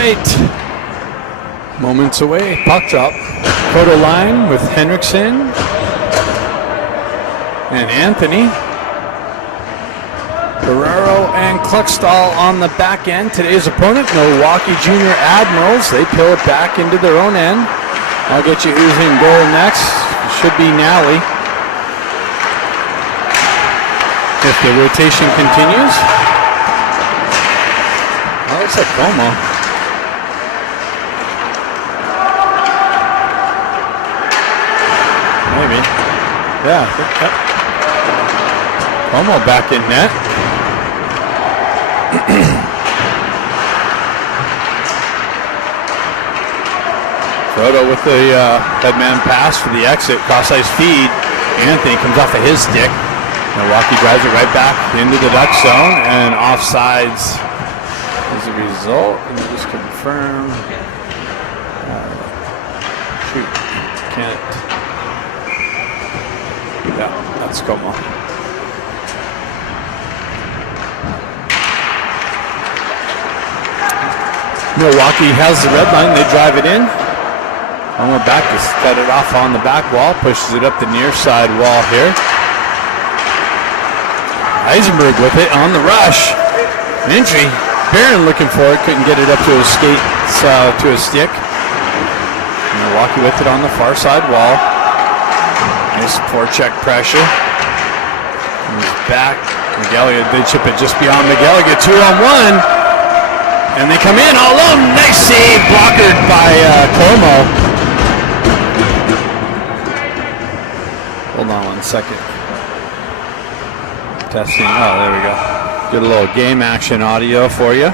right. Moments away. Puck drop. Photo line with Henriksen and Anthony. Guerrero and Kluckstall on the back end. Today's opponent, Milwaukee Junior Admirals. They peel it back into their own end. I'll get you who's in goal next. Should be Nally. If the rotation continues. Oh, it's like Como. Maybe. Yeah. Como back in net. Frodo with the headman pass for the exit. Cross-ice feed. Anthony comes off of his stick. Milwaukee drives it right back into the Duck zone, and offsides as a result. Let me just confirm. Shoot, can't. Yeah, that's Como. Milwaukee has the red line. They drive it in. Como back to set it off on the back wall. Pushes it up the near side wall here. Eisenberg with it on the rush. Entry. Barron looking for it. Couldn't get it up to his skates, to his stick. Milwaukee with it on the far side wall. Nice forecheck pressure. Comes back. Miguelia, they chip it just beyond Miguelia. 2-on-1. And they come in all alone. Nice save. Blockered by Como. Hold on 1 second. Testing. Oh, there we go. Get a little game action audio for you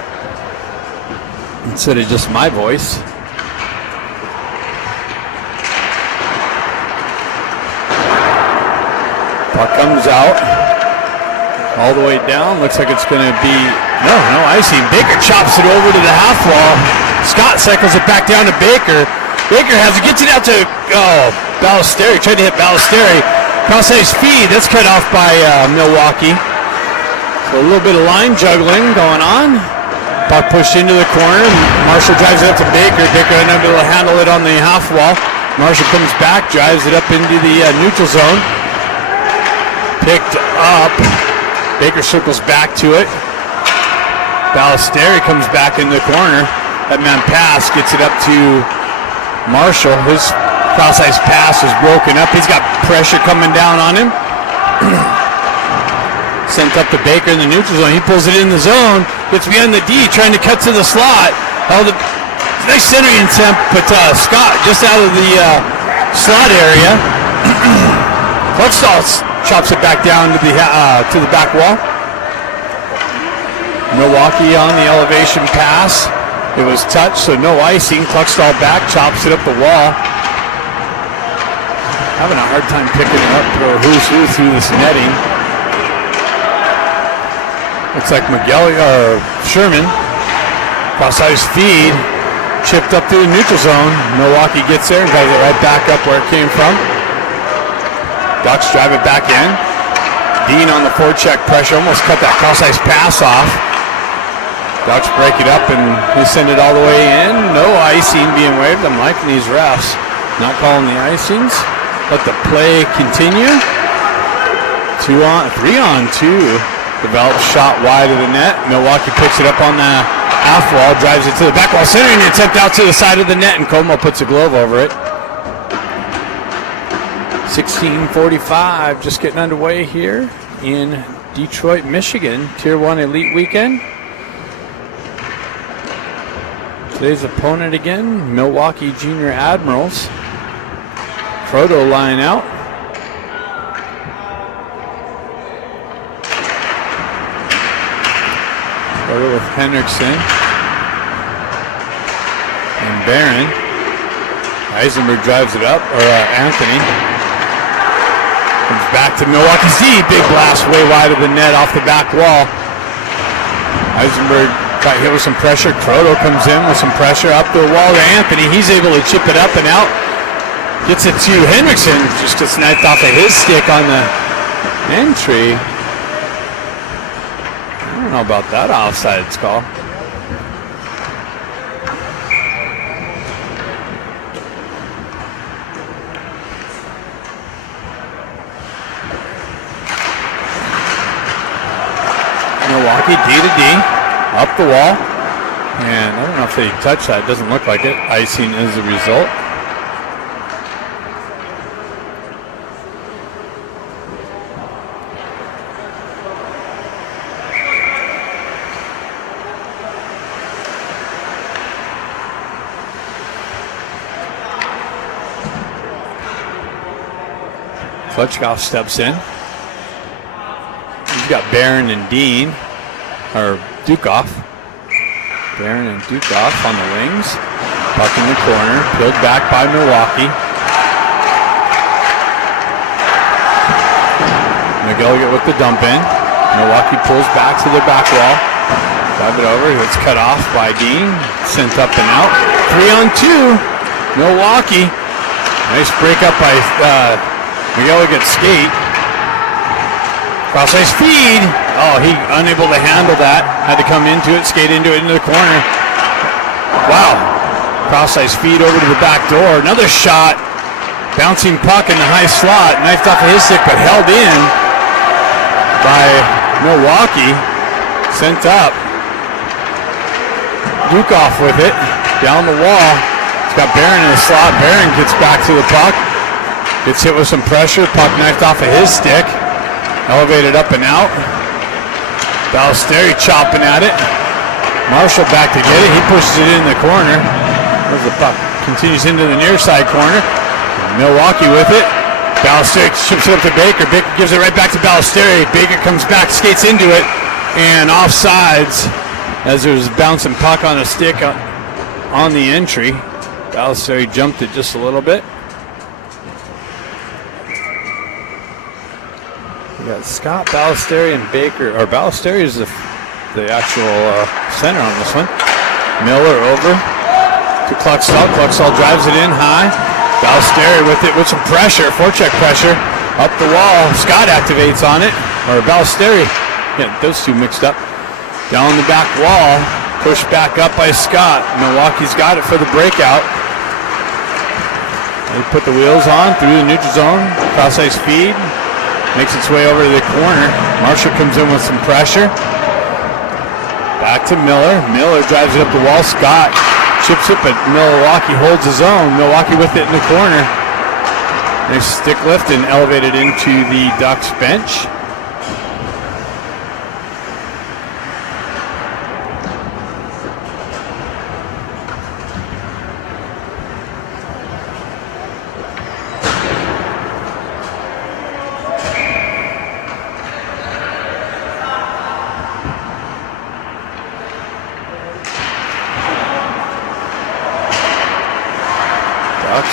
instead of just my voice. Puck comes out all the way down. Looks like it's going to be no icing. Baker chops it over to the half wall. Scott cycles it back down to Baker. Baker has it, gets it out to Ballesteri. Tried to hit Ballesteri. Cross-ice feed. That's cut off by Milwaukee. So a little bit of line juggling going on. Puck pushed into the corner. Marshall drives it up to Baker. Baker unable to handle it on the half wall. Marshall comes back, drives it up into the neutral zone. Picked up. Baker circles back to it. Ballesteri comes back in the corner. That man pass gets it up to Marshall. His cross-ice pass is broken up. He's got pressure coming down on him. Sent up to Baker in the neutral zone. He pulls it in the zone. Gets behind the D, trying to cut to the slot. Held it. Nice centering attempt, but Scott just out of the slot area. Kluckstall chops it back down to the back wall. Milwaukee on the elevation pass. It was touched, so no icing. Kluckstall back, chops it up the wall. Having a hard time picking it up for who's who through this netting. Looks like Sherman. Cross-ice feed. Chipped up through the neutral zone. Milwaukee gets there and drives it right back up where it came from. Ducks drive it back in. Dean on the forecheck pressure. Almost cut that cross-ice pass off. Ducks break it up and they send it all the way in. No icing being waved. I'm liking these refs. Not calling the icings. Let the play continue. 3-on-2. Develops shot wide of the net. Milwaukee picks it up on the half wall, drives it to the back wall, centering the attempt out to the side of the net, and Como puts a glove over it. 16:45, just getting underway here in Detroit, Michigan. Tier 1 Elite Weekend. Today's opponent again, Milwaukee Junior Admirals. Proto line out. Proto with Henriksen and Barron. Eisenberg drives it up, or Anthony. Comes back to Milwaukee's D. Big blast way wide of the net off the back wall. Eisenberg got hit with some pressure. Proto comes in with some pressure up the wall to Anthony. He's able to chip it up and out. Gets it to Henriksen. Just gets knifed off of his stick on the entry. I don't know about that offsides call. Milwaukee, D to D, up the wall. And I don't know if they touched that. It doesn't look like it. Icing is the result. Klitschkoff steps in. He's got Barron and Dean, or Dukoff. Barron and Dukoff on the wings. Puck in the corner, peeled back by Milwaukee. McGilligan with the dump in. Milwaukee pulls back to the back wall. Drive it over, it's cut off by Dean. Sent up and out. 3-on-2, Milwaukee. Nice break up by McGilligan skate. Cross ice feed. Oh, he unable to handle that. Had to come into it, skate into it, into the corner. Wow. Cross ice feed over to the back door. Another shot. Bouncing puck in the high slot. Knifed off of his stick, but held in by Milwaukee. Sent up. Dukoff with it. Down the wall. He's got Barron in the slot. Barron gets back to the puck. Gets hit with some pressure. Puck knifed off of his stick. Elevated up and out. Ballesteri chopping at it. Marshall back to get it. He pushes it in the corner. There's the puck. Continues into the near side corner. Milwaukee with it. Ballesteri ships it up to Baker. Baker gives it right back to Ballesteri. Baker comes back, skates into it, and offsides as there's a bouncing puck on a stick on the entry. Ballesteri jumped it just a little bit. We got Scott, Ballesteri, and Baker. Or Ballesteri is the actual center on this one. Miller over to Kluckstall. Kluckstall drives it in high. Ballesteri with it with some pressure, forecheck pressure. Up the wall. Scott activates on it. Or Ballesteri. Yeah, those two mixed up. Down the back wall. Pushed back up by Scott. Milwaukee's got it for the breakout. They put the wheels on through the neutral zone. Cross ice feed. Makes its way over to the corner. Marshall comes in with some pressure. Back to Miller. Miller drives it up the wall. Scott chips it, but Milwaukee holds his own. Milwaukee with it in the corner. Nice stick lift and elevated into the Ducks bench.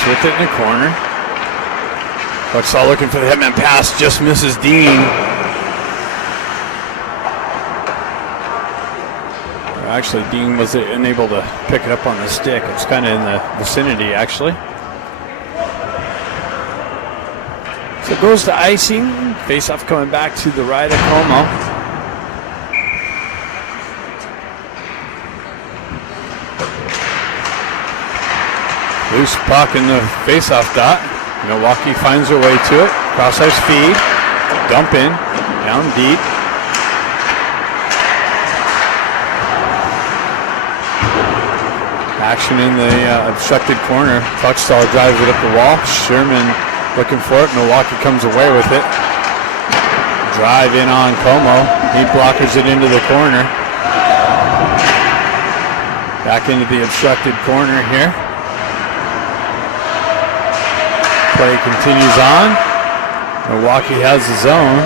With it in the corner. Kluckstall looking for the headman pass, just misses Dean. Actually, Dean was unable to pick it up on the stick. It's kind of in the vicinity, actually. So it goes to icing. Face-off coming back to the right of Como. Loose puck in the face-off dot. Milwaukee finds their way to it. Cross-ice feed. Dump in. Down deep. Action in the obstructed corner. Kluckstall drives it up the wall. Sherman looking for it. Milwaukee comes away with it. Drive in on Como. He blockers it into the corner. Back into the obstructed corner here. Play continues on. Milwaukee has the zone.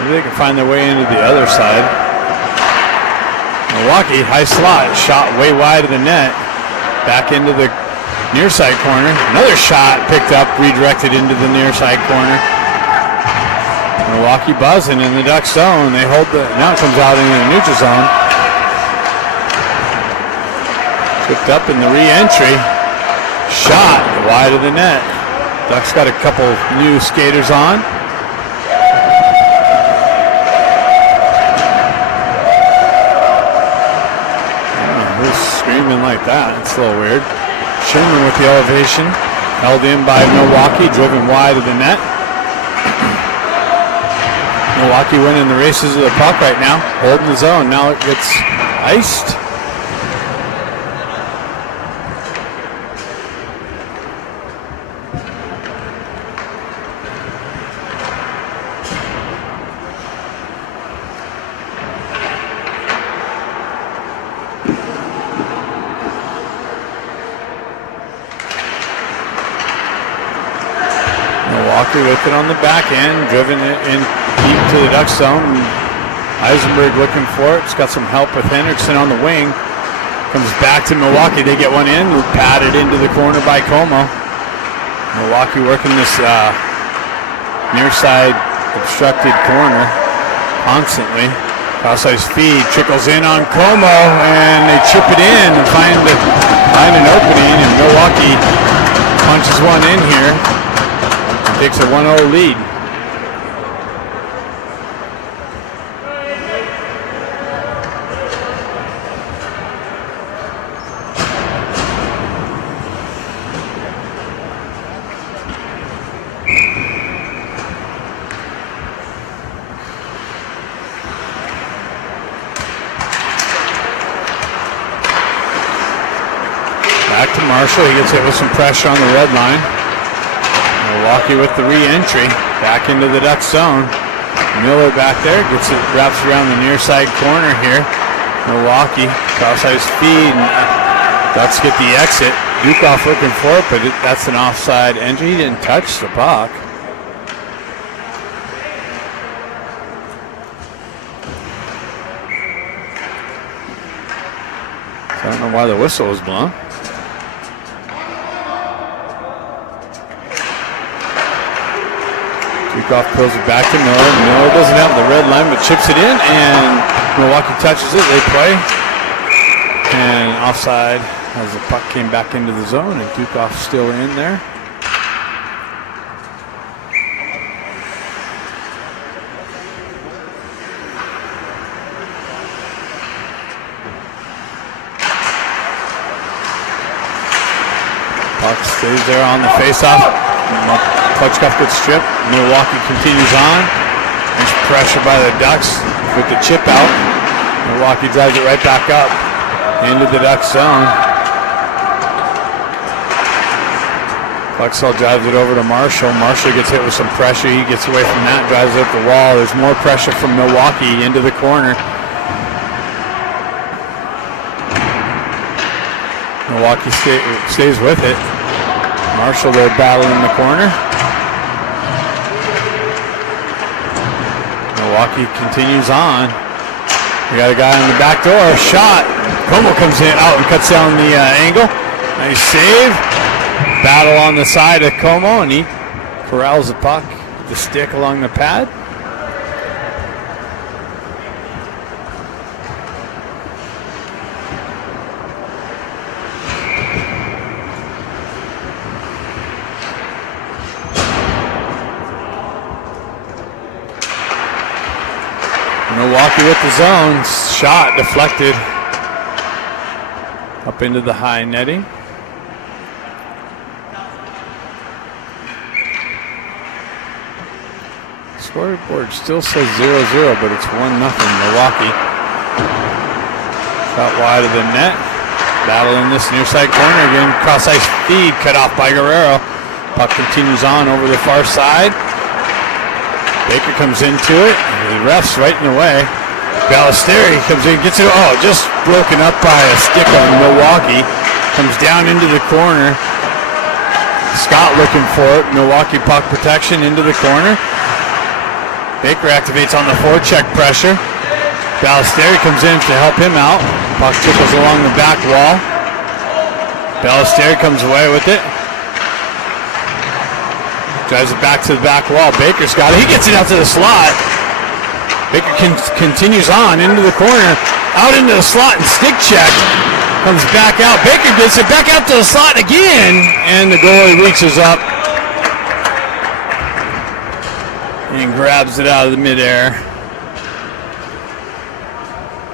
Maybe they can find their way into the other side. Milwaukee, high slot, shot way wide of the net. Back into the near side corner. Another shot picked up, redirected into the near side corner. Milwaukee buzzing in the Ducks zone. They hold the, now it comes out into the neutral zone. Picked up in the re-entry. Shot wide of the net. Ducks got a couple new skaters on. Who's screaming like that? It's a little weird. Sherman with the elevation. Held in by Milwaukee. Driven wide of the net. Milwaukee winning the races of the puck right now, holding the zone. Now it gets iced. Milwaukee with it on the back end, driven it in deep to the Duck zone. Eisenberg looking for it. It's got some help with Hendrickson on the wing. Comes back to Milwaukee. They get one in, patted into the corner by Como. Milwaukee working this near side obstructed corner constantly. Cross-ice feed trickles in on Como, and they chip it in and find an opening, and Milwaukee punches one in here. Takes a 1-0 lead. Back to Marshall. He gets hit with some pressure on the red line. Milwaukee with the re-entry back into the Duck zone. Miller back there gets it, wraps around the near side corner here. Milwaukee cross-ice feed. Ducks get the exit. Dukoff looking for it, but that's an offside entry. He didn't touch the puck. So I don't know why the whistle was blown. Dukoff pulls it back to Miller. Miller doesn't have the red line, but chips it in, and Milwaukee touches it. They play. And offside as the puck came back into the zone, and Dukoff still in there. Puck stays there on the faceoff. Puchkoff gets stripped. Milwaukee continues on. There's pressure by the Ducks with the chip out. Milwaukee drives it right back up into the Duck zone. Puxall drives it over to Marshall. Marshall gets hit with some pressure. He gets away from that, drives it up the wall. There's more pressure from Milwaukee into the corner. Milwaukee stays with it. Marshall there battling in the corner. Milwaukee continues on. We got a guy on the back door. Shot. Como comes in out and cuts down the angle. Nice save. Battle on the side of Como, and he corrals the puck with the stick along the pad. Milwaukee with the zone. Shot deflected up into the high netting. Scoreboard still says 0-0, but it's 1-0 Milwaukee. Shot wide of the net. Battle in this near side corner again. Cross ice feed cut off by Guerrero. Puck continues on over the far side. Baker comes into it. The ref's right in the way. Ballesteri comes in, gets it. Oh, just broken up by a stick on Milwaukee. Comes down into the corner. Scott looking for it. Milwaukee puck protection into the corner. Baker activates on the forecheck pressure. Ballesteri comes in to help him out. Puck trickles along the back wall. Ballesteri comes away with it. Drives it back to the back wall. Baker's got it. He gets it out to the slot. Baker continues on into the corner. Out into the slot and stick check. Comes back out. Baker gets it back out to the slot again. And the goalie reaches up and grabs it out of the midair.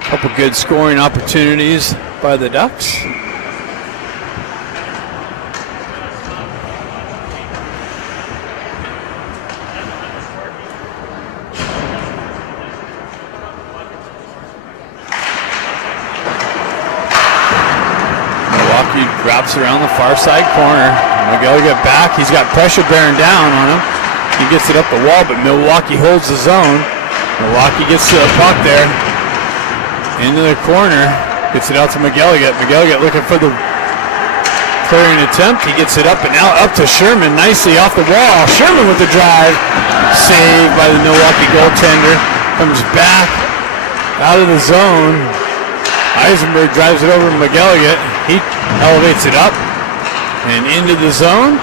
Couple good scoring opportunities by the Ducks. drops it around the far side corner. McGilligan back. He's got pressure bearing down on him. He gets it up the wall, but Milwaukee holds the zone. Milwaukee gets to the puck there. Into the corner. Gets it out to McGilligan. McGilligan looking for the clearing attempt. He gets it up and out, up to Sherman. Nicely off the wall. Sherman with the drive. Saved by the Milwaukee goaltender. Comes back out of the zone. Eisenberg drives it over to McGilligan. He elevates it up and into the zone.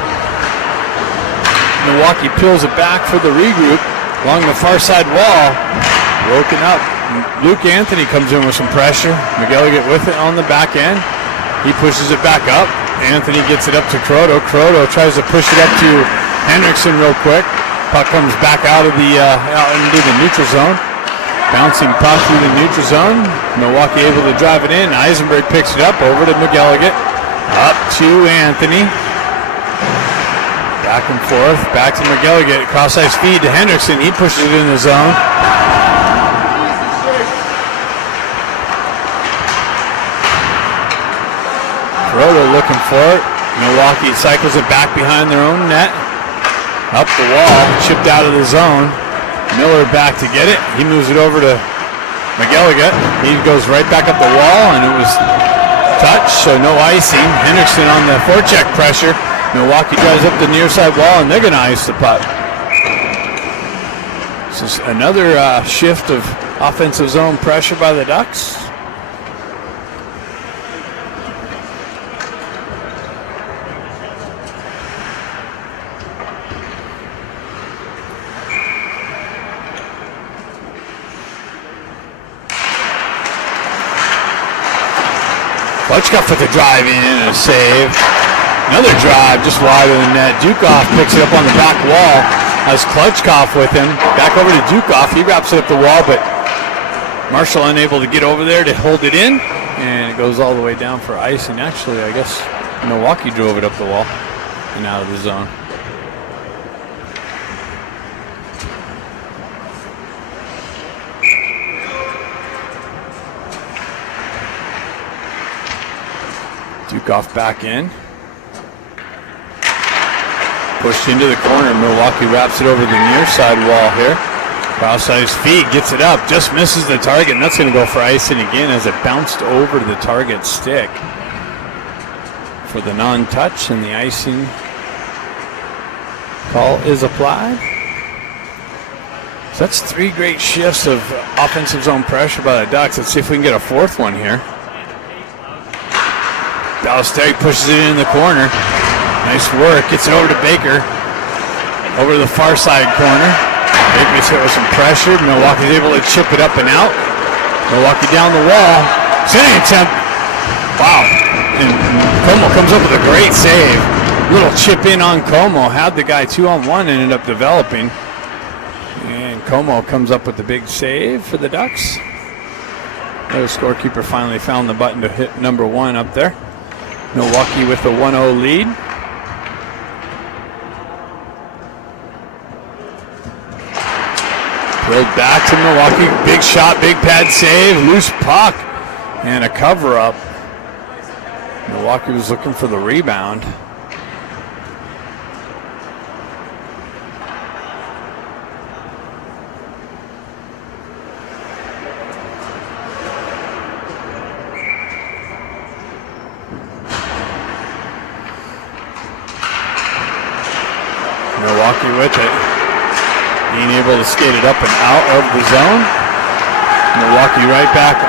Milwaukee peels it back for the regroup along the far side wall. Broken up. Luke Anthony comes in with some pressure. McGilligan with it on the back end. He pushes it back up. Anthony gets it up to Croto. Croto tries to push it up to Henriksen real quick. Puck comes back out of the out into the neutral zone. Bouncing puck through the neutral zone. Milwaukee able to drive it in. Eisenberg picks it up over to McGilligan. Up to Anthony. Back and forth. Back to McGilligan. Cross-ice feed to Henriksen. He pushes it in the zone. Croto looking for it. Milwaukee cycles it back behind their own net. Up the wall. Chipped out of the zone. Miller back to get it. He moves it over to McGilligan. He goes right back up the wall, and it was touch, so no icing. Henriksen on the forecheck pressure. Milwaukee drives up the near side wall, and they're going to ice the puck. This is another shift of offensive zone pressure by the Ducks. Klutchkov with the drive in and a save. Another drive just wide of the net. Dukov picks it up on the back wall. Has Klutchkov with him. Back over to Dukov. He wraps it up the wall, but Marshall unable to get over there to hold it in. And it goes all the way down for icing. Actually, I guess Milwaukee drove it up the wall and out of the zone. Dukov back in. Pushed into the corner. Milwaukee wraps it over the near side wall here. Cross-ice feed, gets it up, just misses the target, and that's going to go for icing again as it bounced over the target stick for the non-touch, and the icing call is applied. So that's 3 great shifts of offensive zone pressure by the Ducks. Let's see if we can get a 4th one here. Ballesteri pushes it in the corner. Nice work. Gets it over to Baker. Over to the far side corner. Baker's hit with some pressure. Milwaukee's able to chip it up and out. Milwaukee down the wall. Sending attempt. Wow. And Como comes up with a great save. Little chip in on Como. Had the guy 2-on-1, ended up developing. And Como comes up with the big save for the Ducks. The scorekeeper finally found the button to hit number 1 up there. Milwaukee with a 1-0 lead. Drilled back to Milwaukee. Big shot, big pad save, loose puck, and a cover up. Milwaukee was looking for the rebound. Milwaukee with it. Being able to skate it up and out of the zone. Milwaukee right back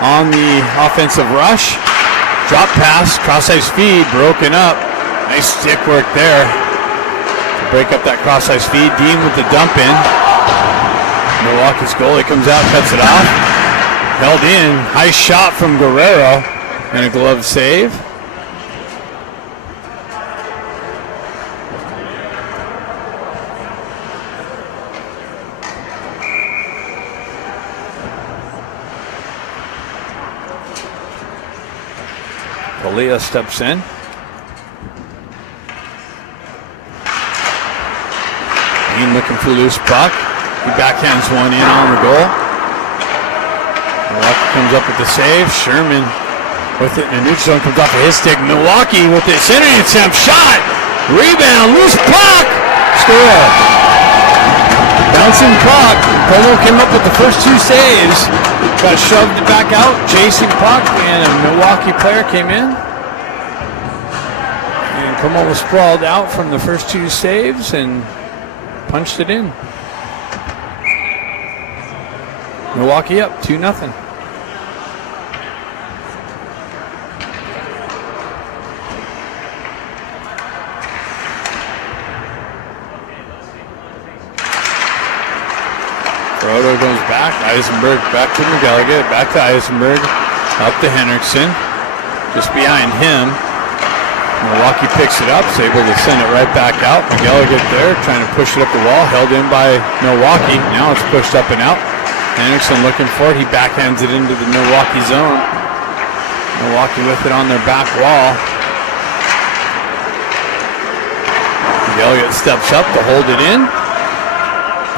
on the offensive rush. Drop pass, cross-ice feed, broken up. Nice stick work there to break up that cross-ice feed. Dean with the dump in. Milwaukee's goalie comes out, cuts it off. Held in. High shot from Guerrero and a glove save. Leah steps in. Dean looking for loose puck. He backhands one in on the goal. Milwaukee comes up with the save. Sherman with it in the neutral zone, comes off of his stick. Milwaukee with it, centering attempt, shot, rebound, loose puck, score. Bouncing puck. Como came up with the first 2 saves, got shoved back out, chasing puck, and a Milwaukee player came in. And Como was sprawled out from the first 2 saves and punched it in. Milwaukee up 2-0. Roto goes back. Eisenberg back to McElligott. Back to Eisenberg. Up to Henriksen. Just behind him. Milwaukee picks it up. Is able to send it right back out. McElligott there trying to push it up the wall. Held in by Milwaukee. Now it's pushed up and out. Henriksen looking for it. He backhands it into the Milwaukee zone. Milwaukee with it on their back wall. McElligott steps up to hold it in.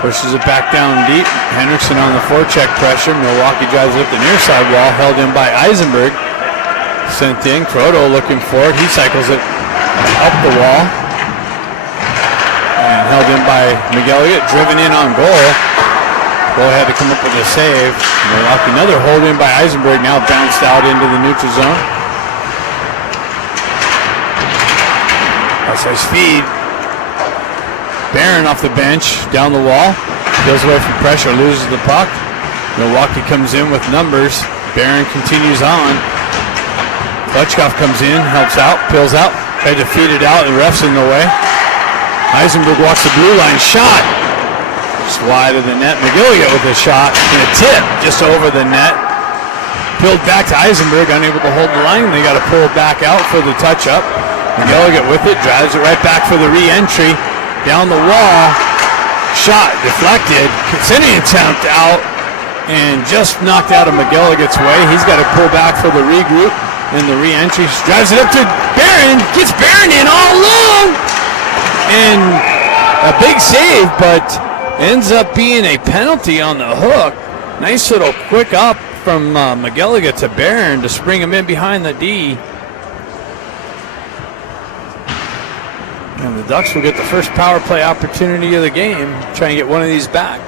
Pushes it back down deep. Henriksen on the forecheck pressure. Milwaukee drives it up the near side wall. Held in by Eisenberg. Sent in. Croto looking for it. He cycles it up the wall. And held in by McElligott. Driven in on goal. Goal had to come up with a save. Milwaukee another hold in by Eisenberg. Now bounced out into the neutral zone. Outside speed. Barron off the bench, down the wall, goes away from pressure, loses the puck. Milwaukee comes in with numbers. Barron continues on. Klutchkov comes in, helps out, peels out, tried to feed it out, the ref's in the way. Eisenberg walks the blue line, shot! Just wide of the net. McElligott with a shot, and a tip just over the net. Peeled back to Eisenberg, unable to hold the line. They got to pull it back out for the touch-up. McElligott with it, drives it right back for the re-entry. Down the wall, shot deflected, sending attempt out, and just knocked out of McElligott's way. He's got to pull back for the regroup and the re-entry. Drives it up to Barron, gets Barron in all alone, and a big save, but ends up being a penalty on the hook. Nice little quick up from McElligott to Barron to spring him in behind the D. And the Ducks will get the first power play opportunity of the game. Try and get one of these back.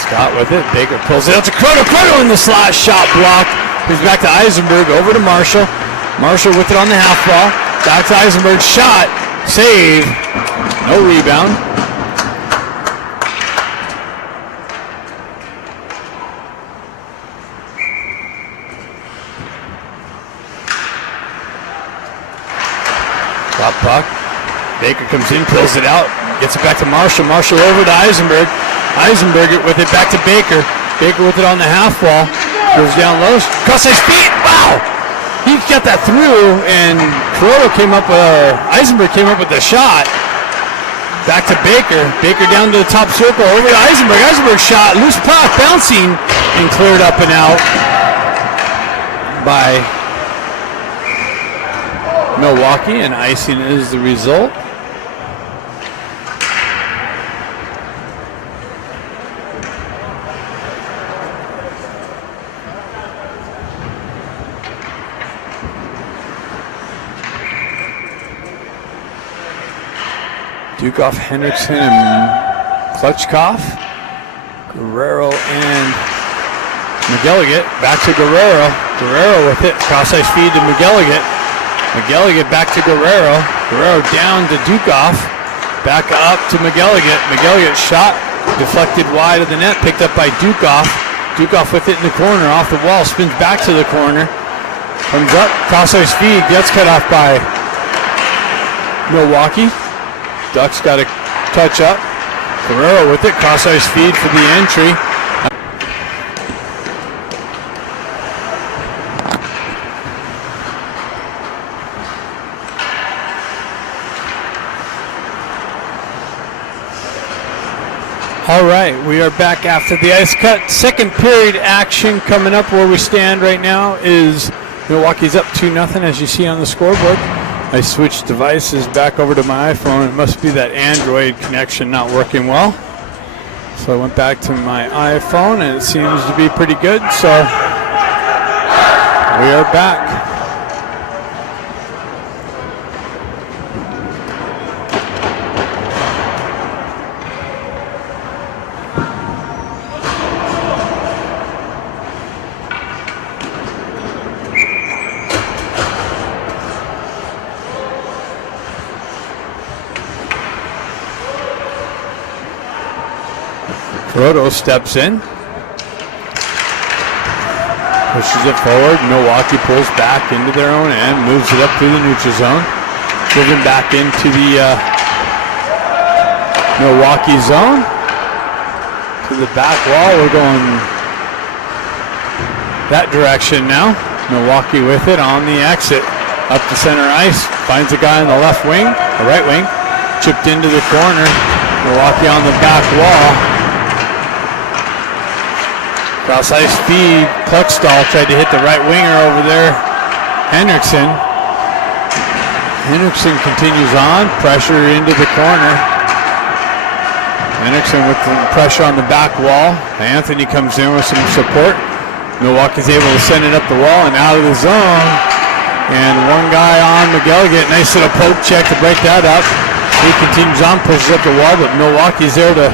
Scott with it. Baker pulls it out to Croto. Croto in the slot. Shot blocked. He's back to Eisenberg. Over to Marshall. Marshall with it on the half ball. Back to Eisenberg. Shot. Save. No rebound. Drop puck. Baker comes in, pulls it out, gets it back to Marshall. Marshall over to Eisenberg. Eisenberg with it back to Baker. Baker with it on the half wall. Goes down low. Cross his feet. Wow! He got that through, and Eisenberg came up with the shot. Back to Baker. Baker down to the top circle. Over to Eisenberg. Eisenberg shot. Loose puck. Bouncing and cleared up and out by Milwaukee. And icing is the result. Dukov, Henriksen, and Klutchkov. Guerrero and McElligott. Back to Guerrero. Guerrero with it. Cross-ice feed to McElligott. McElligott back to Guerrero. Guerrero down to Dukov. Back up to McElligott. McElligott shot. Deflected wide of the net. Picked up by Dukov. Dukov with it in the corner. Off the wall. Spins back to the corner. Comes up. Cross-ice feed. Gets cut off by Milwaukee. Ducks got to touch up. Guerrero with it. Cross-ice feed for the entry. All right, we are back after the ice cut. Second period action coming up. Where we stand right now is Milwaukee's up 2-0 as you see on the scoreboard. I switched devices back over to my iPhone. It must be that Android connection not working well. So I went back to my iPhone and it seems to be pretty good. So we are back. Roto steps in, pushes it forward. Milwaukee pulls back into their own end, moves it up through the neutral zone, driven back into the Milwaukee zone. To the back wall, we're going that direction now. Milwaukee with it on the exit, up the center ice, finds a guy on the left wing, the right wing, chipped into the corner. Milwaukee on the back wall. Cross ice feed, Kluckstall tried to hit the right winger over there, Henriksen. Henriksen continues on, pressure into the corner. Henriksen with the pressure on the back wall. Anthony comes in with some support. Milwaukee's able to send it up the wall and out of the zone. And one guy on McGilligan, nice little poke check to break that up. He continues on, pushes up the wall, but Milwaukee's there to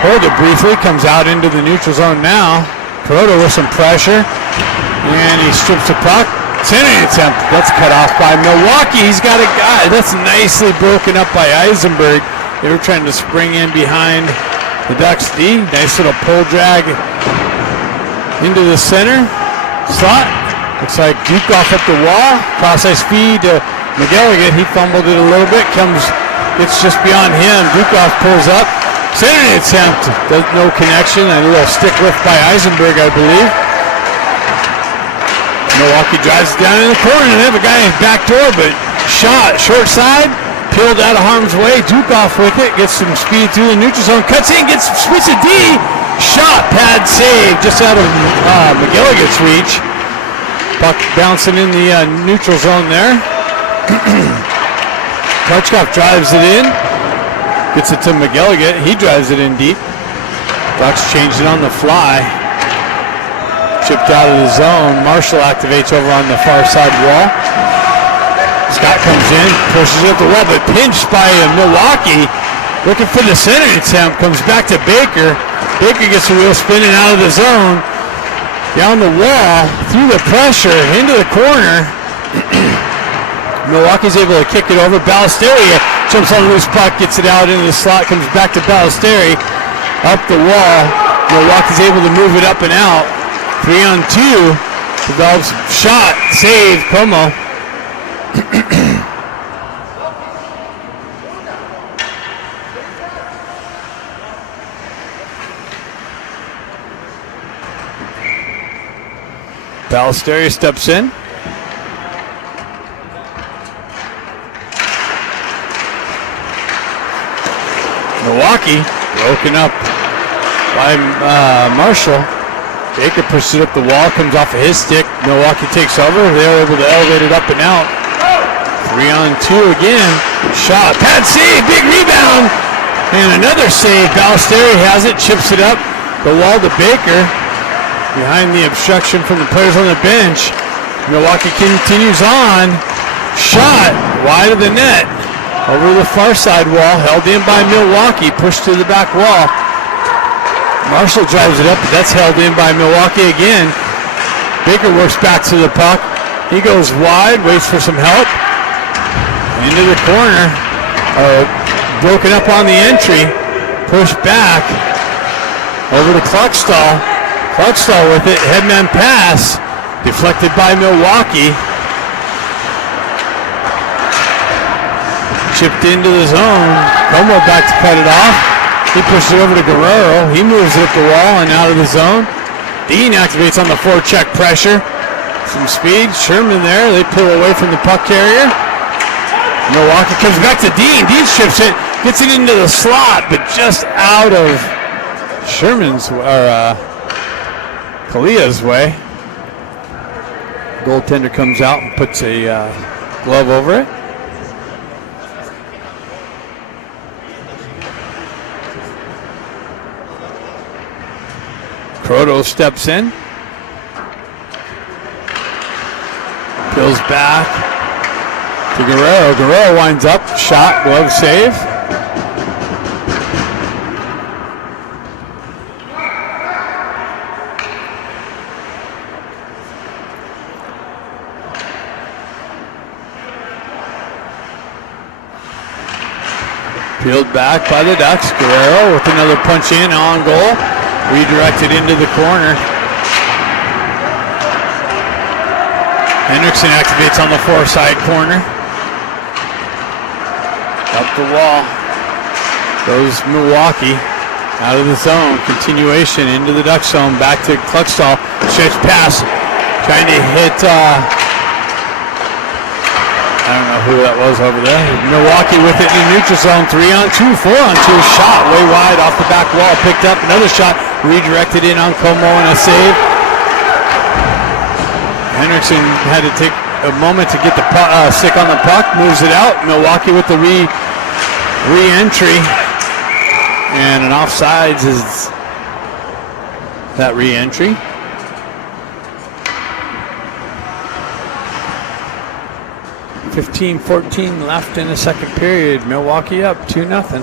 hold it briefly, comes out into the neutral zone now. Kuroda with some pressure, and he strips the puck. Sending attempt, that's cut off by Milwaukee. He's got a guy. That's nicely broken up by Eisenberg. They were trying to spring in behind the Ducks D. Nice little pull drag into the center slot. Looks like Dukoff up the wall. Cross ice feed to McGilligan. He fumbled it a little bit. It's just beyond him. Dukoff pulls up. Centering attempt, no connection, and a little stick lift by Eisenberg, I believe. Milwaukee drives it down in the corner, and they have a guy in the back door, but shot, short side, peeled out of harm's way. Dukoff with it, gets some speed through the neutral zone, cuts in, gets splits a D, shot, pad save, just out of McGilligan's reach. Puck bouncing in the neutral zone there. Marchkoff drives it in. Gets it to McGilligan. He drives it in deep. Ducks changed it on the fly. Chipped out of the zone. Marshall activates over on the far side wall. Scott comes in, pushes it up the wall, but pinched by Milwaukee. Looking for the center attempt. Comes back to Baker. Baker gets a wheel spinning out of the zone. Down the wall, through the pressure, into the corner. Milwaukee's able to kick it over. Ballesteri jumps on the loose puck, gets it out into the slot, comes back to Ballesteri. Up the wall. Milwaukee's able to move it up and out. 3-on-2. Develops shot, save, Como. Ballesteri steps in. Milwaukee broken up by Marshall. Baker pushes it up the wall, comes off of his stick. Milwaukee takes over. They're able to elevate it up and out. 3-on-2 again. Shot, pad save, big rebound, and another save. Ballesteri has it, chips it up the wall to Baker. Behind the obstruction from the players on the bench. Milwaukee continues on. Shot wide of the net. Over the far side wall, held in by Milwaukee, pushed to the back wall. Marshall drives it up, but that's held in by Milwaukee again. Baker works back to the puck. He goes wide, waits for some help. Into the corner. Broken up on the entry. Pushed back. Over to Kluckstall. Kluckstall with it, headman pass. Deflected by Milwaukee. Chipped into the zone. Como back to cut it off. He pushes it over to Guerrero. He moves it up the wall and out of the zone. Dean activates on the forecheck pressure. Some speed. Sherman there. They pull away from the puck carrier. Milwaukee comes back to Dean. Dean strips it. Gets it into the slot, but just out of Sherman's or Kalia's way. Goaltender comes out and puts a glove over it. Croto steps in. Peels back to Guerrero. Guerrero winds up. Shot, glove save. Peeled back by the Ducks. Guerrero with another punch in on goal. Redirected into the corner. Hendrickson activates on the far side corner. Up the wall goes Milwaukee. Out of the zone. Continuation into the Duck zone. Back to Kluckstall. Stretch pass. Trying to hit... I don't know who that was over there. Milwaukee with it in the neutral zone. 3-on-2, 4-on-2. Shot way wide off the back wall. Picked up another shot. Redirected in on Como and a save. Hendrickson had to take a moment to get the stick on the puck. Moves it out. Milwaukee with the re-entry. And an offsides is that re-entry. 15-14 left in the second period. Milwaukee up 2-0.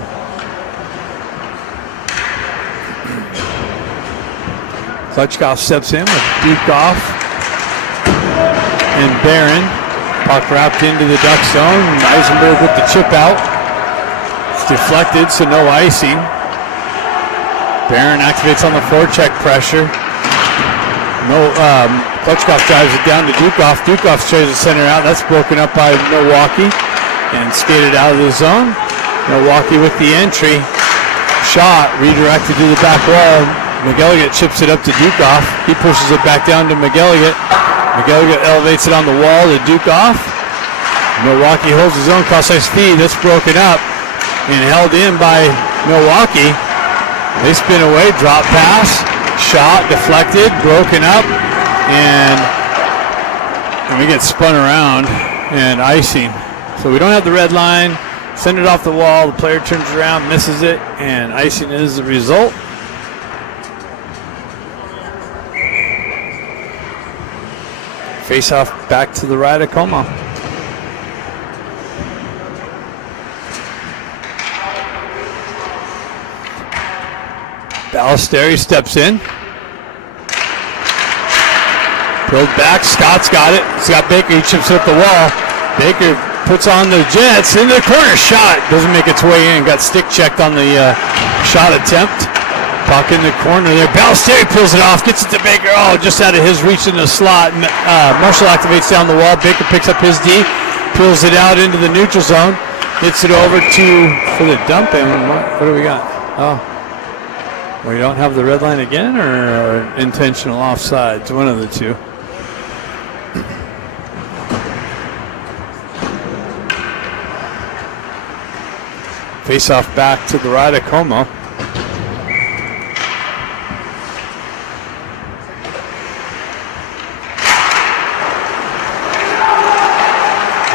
Klutchkov steps in with Dukoff and Barron. Puck wrapped into the Duck zone. Eisenberg with the chip out. It's deflected, so no icing. Barron activates on the forecheck pressure. Klutchkov drives it down to Dukoff. Dukoff tries to center out. That's broken up by Milwaukee and skated out of the zone. Milwaukee with the entry. Shot redirected to the back wall. McElligott chips it up to Dukoff. He pushes it back down to McElligott. McElligott elevates it on the wall to Dukoff. Milwaukee holds his own cross-ice feed. That's broken up and held in by Milwaukee. They spin away. Drop pass. Shot deflected. Broken up. And we get spun around and icing. So we don't have the red line. Send it off the wall. The player turns around, misses it, and icing is the result. Face off back to the right of Como. Ballesteri steps in. Pulled back, Scott's got it. Scott Baker, he chips it up the wall. Baker puts on the Jets in the corner. Shot doesn't make its way in. Got stick checked on the shot attempt. Puck in the corner there. Ballesteri pulls it off, gets it to Baker. Oh, just out of his reach in the slot. Marshall activates down the wall. Baker picks up his D, pulls it out into the neutral zone. Hits it over for the dump. And what do we got? Oh. We don't have the red line again, or intentional offsides? One of the two. Face off back to the right of Como.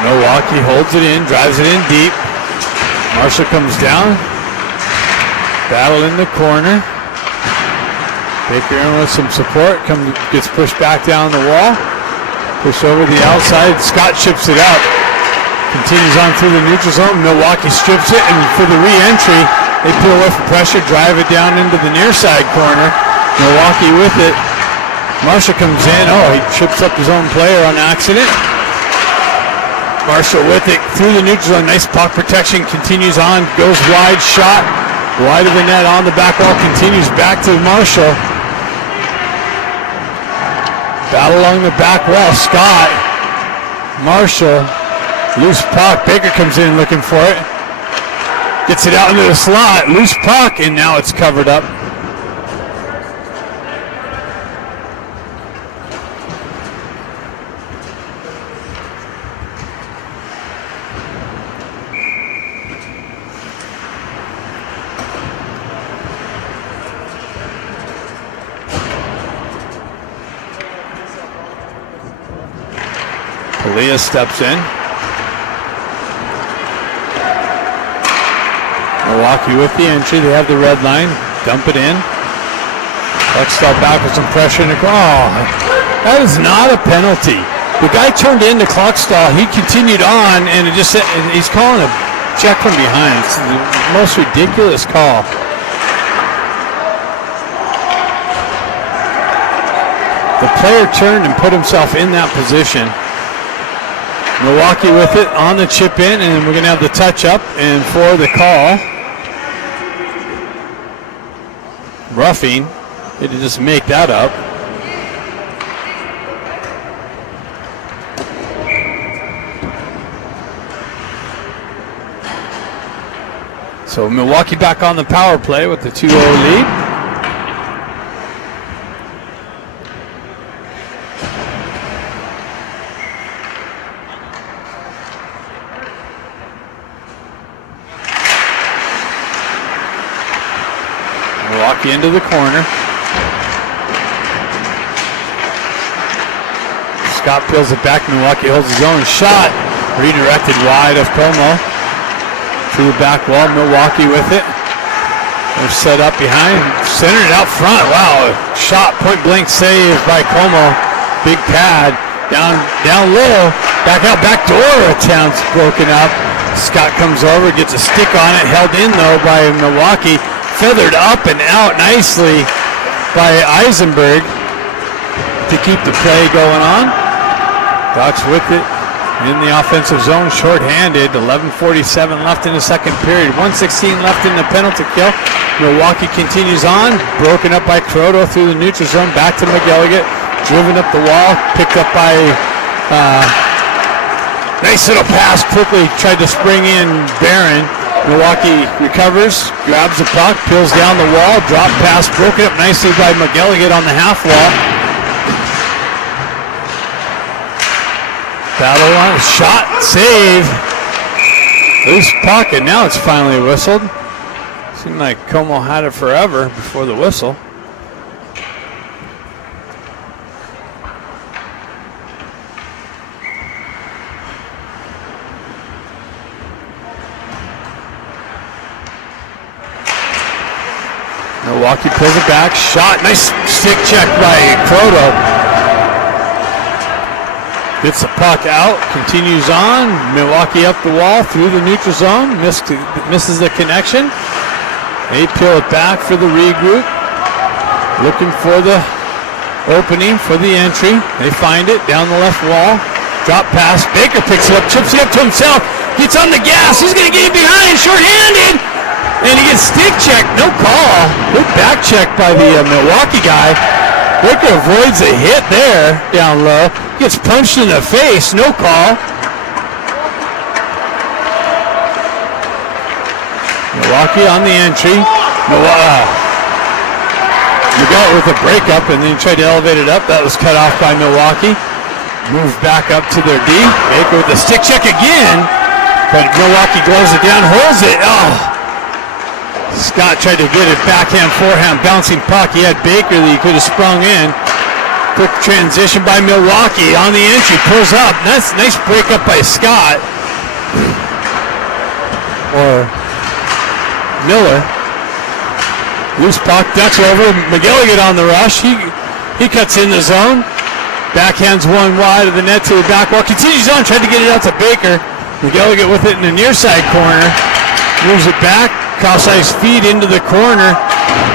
Milwaukee holds it in, drives it in deep. Marshall comes down. Battle in the corner. Baker in with some support. Gets pushed back down the wall. Pushed over the outside. Scott chips it out. Continues on through the neutral zone. Milwaukee strips it, and for the re-entry, they peel away from pressure, drive it down into the near side corner. Milwaukee with it. Marshall comes in. Oh, he trips up his own player on accident. Marshall with it through the neutral zone. Nice puck protection. Continues on. Goes wide. Shot. Wide of the net on the back wall. Continues back to Marshall. Battle along the back wall. Scott. Marshall. Loose puck. Baker comes in looking for it. Gets it out into the slot. Loose puck, and now it's covered up. Kalia steps in. Milwaukee with the entry. They have the red line. Dump it in. Cluckstall back with some pressure in the corner. Oh, that is not a penalty. The guy turned into Cluckstall. He continued on, and he's calling a check from behind. It's the most ridiculous call. The player turned and put himself in that position. Milwaukee with it on the chip in, and we're going to have the touch up and for the call. Roughing. They did just make that up. So Milwaukee back on the power play with the 2-0 lead. Milwaukee into the corner. Scott peels it back. Milwaukee holds his own shot. Redirected wide of Como. To the back wall. Milwaukee with it. They're set up behind. Centered out front. Wow. Shot point blank save by Como. Big pad. Down low. Back out. Back door attempts broken up. Scott comes over. Gets a stick on it. Held in though by Milwaukee. Feathered up and out nicely by Eisenberg to keep the play going on. Ducks with it in the offensive zone, short-handed. 11:47 left in the second period. 1:16 left in the penalty kill. Milwaukee continues on. Broken up by Croto through the neutral zone. Back to McGilligan. Driven up the wall. Picked up by nice little pass. Quickly tried to spring in Barron. Milwaukee recovers, grabs the puck, peels down the wall, drop pass, broken up nicely by McGilligan on the half wall. Battle on, shot, save. Loose puck, and now it's finally whistled. Seemed like Como had it forever before the whistle. Milwaukee pulls it back, shot, nice stick check by Croto. Gets the puck out, continues on. Milwaukee up the wall through the neutral zone, misses the connection. They peel it back for the regroup. Looking for the opening for the entry. They find it down the left wall. Drop pass, Baker picks it up, chips it up to himself. Gets on the gas, he's gonna get it behind, short-handed. And he gets stick check, no call. Good back check by the Milwaukee guy. Baker avoids a hit there down low. Gets punched in the face, no call. Milwaukee on the entry. Miguel with a breakup and then tried to elevate it up. That was cut off by Milwaukee. Moves back up to their D. Baker with the stick check again. But Milwaukee gloves it down, holds it. Oh. Scott tried to get it backhand, forehand, bouncing puck. He had Baker that he could have sprung in. Quick transition by Milwaukee on the entry, pulls up. That's nice break up by Scott. Or Miller. Loose puck, ducks over. McGilligan on the rush. He cuts in the zone. Backhands one wide of the net to the back wall. Continues on, tried to get it out to Baker. McGilligan with it in the near side corner. Moves it back. Cross-ice feed into the corner.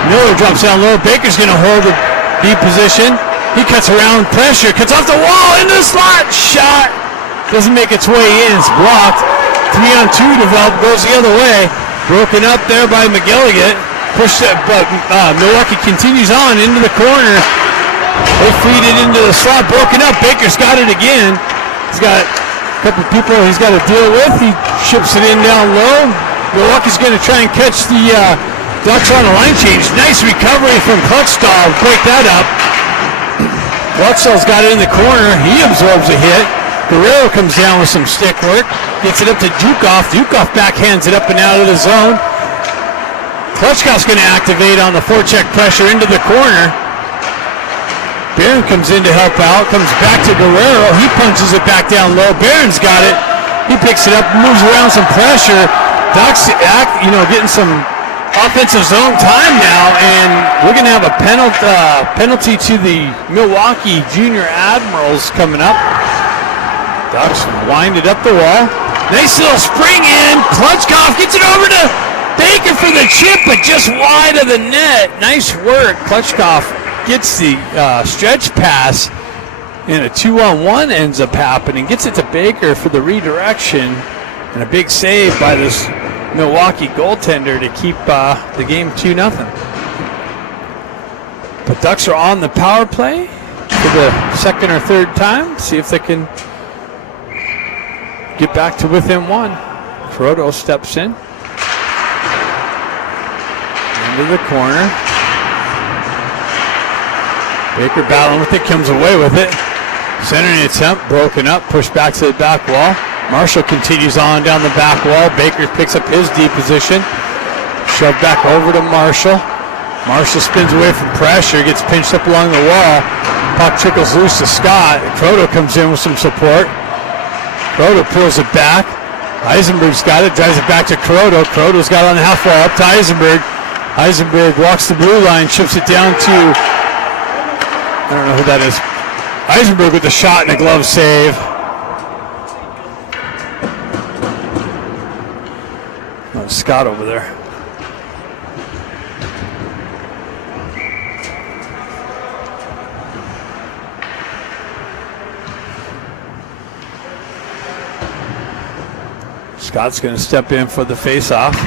Miller drops down low. Baker's going to hold the deep position. He cuts around, pressure, cuts off the wall, into the slot. Shot. Doesn't make its way in. It's blocked. 3-on-2 developed, goes the other way. Broken up there by McGilligan. Pushed it, but Milwaukee continues on into the corner. They feed it into the slot. Broken up. Baker's got it again. He's got a couple people he's got to deal with. He ships it in down low. Milwaukee's going to try and catch the Ducks on a line change. Nice recovery from Cluckstall. Break that up. Cluckstall's got it in the corner. He absorbs a hit. Guerrero comes down with some stick work. Gets it up to Dukov. Dukov backhands it up and out of the zone. Clutchkov's going to activate on the forecheck pressure into the corner. Barron comes in to help out, comes back to Guerrero. He punches it back down low. Barron's got it. He picks it up, moves around some pressure. Ducks getting some offensive zone time now, and we're going to have a penalty to the Milwaukee Junior Admirals coming up. Ducks wind it up the wall. Nice little spring in. Klutchkov gets it over to Baker for the chip, but just wide of the net. Nice work. Klutchkov gets the stretch pass, and a 2-on-1 ends up happening. Gets it to Baker for the redirection, and a big save by this Milwaukee goaltender to keep the game 2-0. The Ducks are on the power play for the second or third time. See if they can get back to within one. Croto steps in. Into the corner. Baker battling with it, comes away with it. Centering attempt, broken up, pushed back to the back wall. Marshall continues on down the back wall. Baker picks up his D position. Shoved back over to Marshall. Marshall spins away from pressure, gets pinched up along the wall. Puck trickles loose to Scott. Croto comes in with some support. Croto pulls it back. Eisenberg's got it, drives it back to Croto. Croto's got it on the half wall up to Eisenberg. Eisenberg walks the blue line, chips it down to, I don't know who that is. Eisenberg with the shot and a glove save. Oh, Scott over there. Scott's going to step in for the face-off.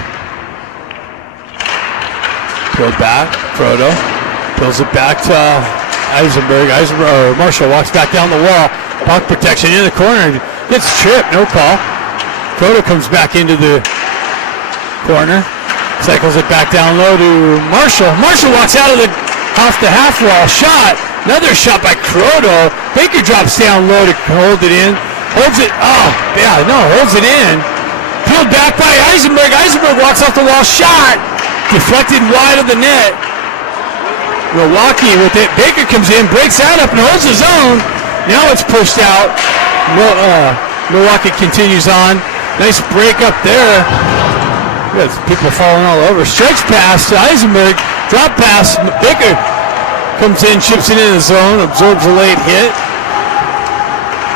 Pulled back, Croto pulls it back to Eisenberg. Marshall walks back down the wall. Puck protection in the corner. Gets tripped, no call. Croto comes back into the corner. Cycles it back down low to Marshall. Marshall walks out of off the half wall. Shot. Another shot by Croto. Baker drops down low to hold it in. Holds it. Holds it in. Pulled back by Eisenberg. Eisenberg walks off the wall. Shot. Deflected wide of the net. Milwaukee with it. Baker comes in, breaks that up, and holds his own. Now it's pushed out. Milwaukee continues on. Nice break up there. Got people falling all over. Stretch pass to Eisenberg. Drop pass. Baker comes in, chips it in the zone, absorbs a late hit.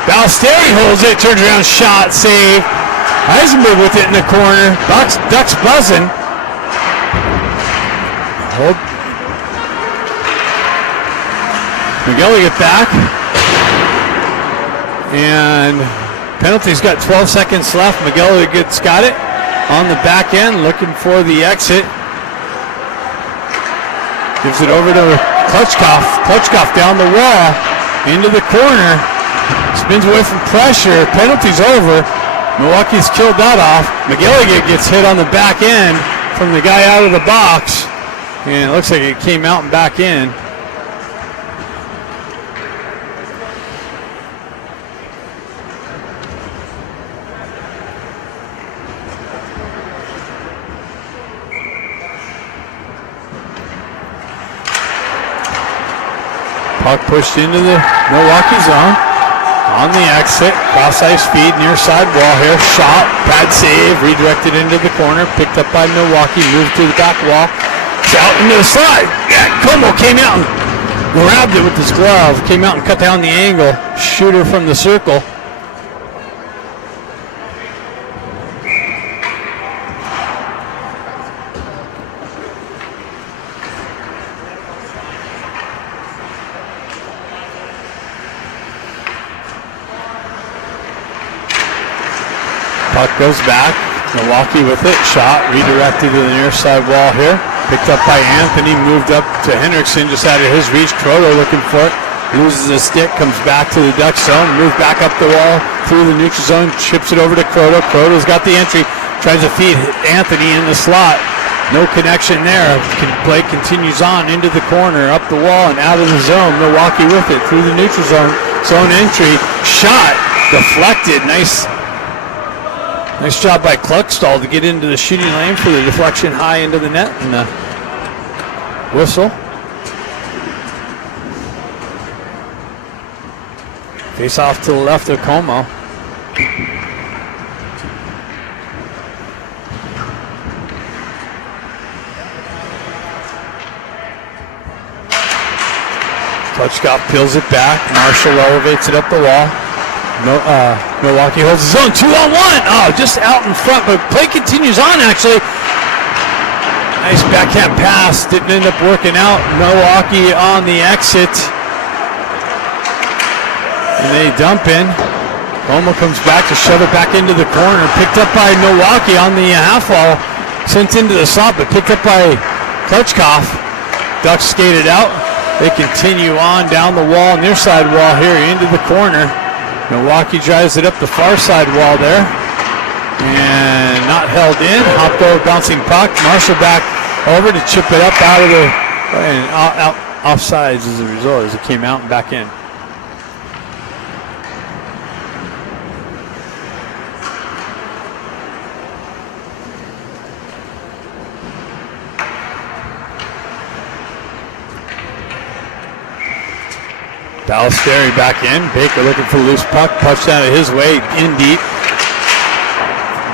Ballesteri holds it, turns around, shot, save. Eisenberg with it in the corner. Ducks buzzing. Hold. McGilly get back. And penalty's got 12 seconds left. McGilly got it on the back end, looking for the exit. Gives it over to Klutchkov. Klutchkov down the wall, into the corner. Spins away from pressure. Penalty's over. Milwaukee's killed that off. McGilly gets hit on the back end from the guy out of the box. And it looks like it came out and back in. Puck pushed into the Milwaukee zone. On the exit, cross ice feed, near side wall here. Shot, bad save, redirected into the corner. Picked up by Milwaukee, moved to the back wall. Out into the slide. Yeah, Como came out and grabbed it with his glove. Came out and cut down the angle. Shooter from the circle. Puck goes back. Milwaukee with it. Shot redirected to the near side wall here. Picked up by Anthony, moved up to Hendrickson, just out of his reach. Croto looking for it, loses a stick, comes back to the Duck zone, moves back up the wall through the neutral zone, chips it over to Croto. Croto's got the entry, tries to feed Anthony in the slot. No connection there. Play continues on into the corner, up the wall and out of the zone. Milwaukee with it through the neutral zone. Zone entry, shot, deflected. Nice job by Kluckstall to get into the shooting lane for the deflection high into the net and the whistle. Face off to the left of Como. Klutchkov peels it back. Marshall elevates it up the wall. Milwaukee holds his own. 2-on-1. Oh, just out in front, but play continues on actually. Nice backhand pass. Didn't end up working out. Milwaukee on the exit. And they dump in. Como comes back to shove it back into the corner. Picked up by Milwaukee on the half wall. Sent into the slot, but picked up by Klutchkov. Ducks skated out. They continue on down the wall, near side wall here, into the corner. Milwaukee drives it up the far side wall there. And not held in. Hopped over, bouncing puck. Marshall back over to chip it up out of the, and out offsides as a result, as it came out and back in. Ballesteri back in. Baker looking for a loose puck. Punched out of his way, in deep.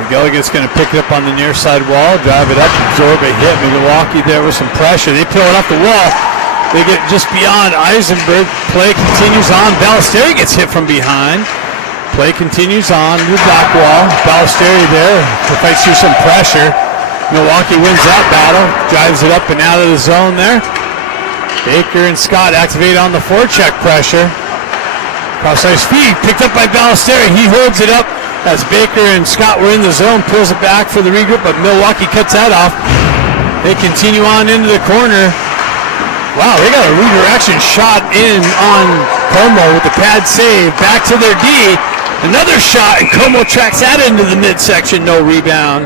McGilligan's going to pick it up on the near side wall, drive it up, absorb a hit. Milwaukee there with some pressure. They peel it off the wall. They get just beyond Eisenberg. Play continues on. Ballesteri gets hit from behind. Play continues on the back wall. Ballesteri there fights through some pressure. Milwaukee wins that battle. Drives it up and out of the zone there. Baker and Scott activate on the forecheck pressure. Cross-ice feed picked up by Ballesteri. He holds it up as Baker and Scott were in the zone. Pulls it back for the regroup, but Milwaukee cuts that off. They continue on into the corner. Wow, they got a redirection shot in on Como with the pad save. Back to their D. Another shot, and Como tracks that into the midsection. No rebound.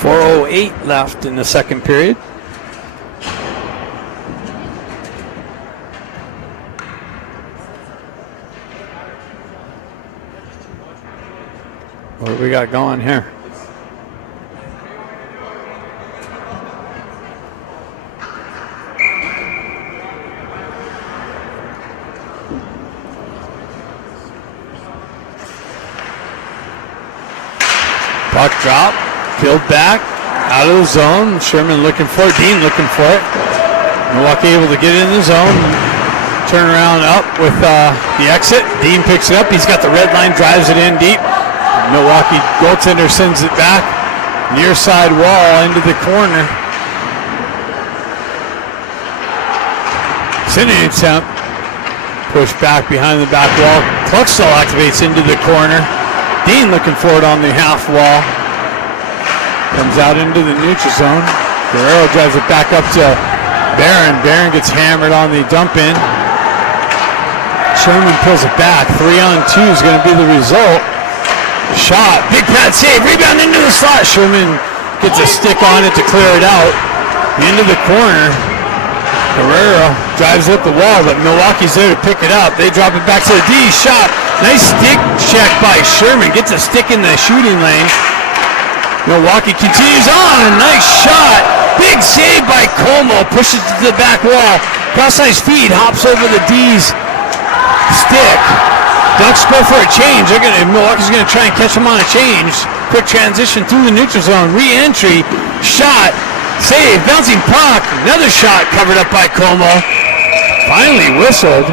.408 left in the second period. What do we got going here? Puck drop. Peeled back, out of the zone. Sherman looking for it. Dean looking for it. Milwaukee able to get in the zone. Turn around up with the exit. Dean picks it up. He's got the red line, drives it in deep. Milwaukee goaltender sends it back. Near side wall into the corner. Sending attempt. Push back behind the back wall. Cluxtall activates into the corner. Dean looking for it on the half wall. Comes out into the neutral zone. Guerrero drives it back up to Barron. Barron gets hammered on the dump in. Sherman pulls it back. 3-on-2 is going to be the result. Shot. Big pad save. Rebound into the slot. Sherman gets a stick on it to clear it out. Into the corner. Guerrero drives up the wall, but Milwaukee's there to pick it up. They drop it back to the D. Shot. Nice stick check by Sherman. Gets a stick in the shooting lane. Milwaukee continues on. Nice shot. Big save by Como. Pushes to the back wall. Cross-ice feed. Hops over the D's stick. Ducks go for a change. Milwaukee's going to try and catch them on a change. Quick transition through the neutral zone. Re-entry. Shot. Save. Bouncing puck. Another shot covered up by Como. Finally whistled.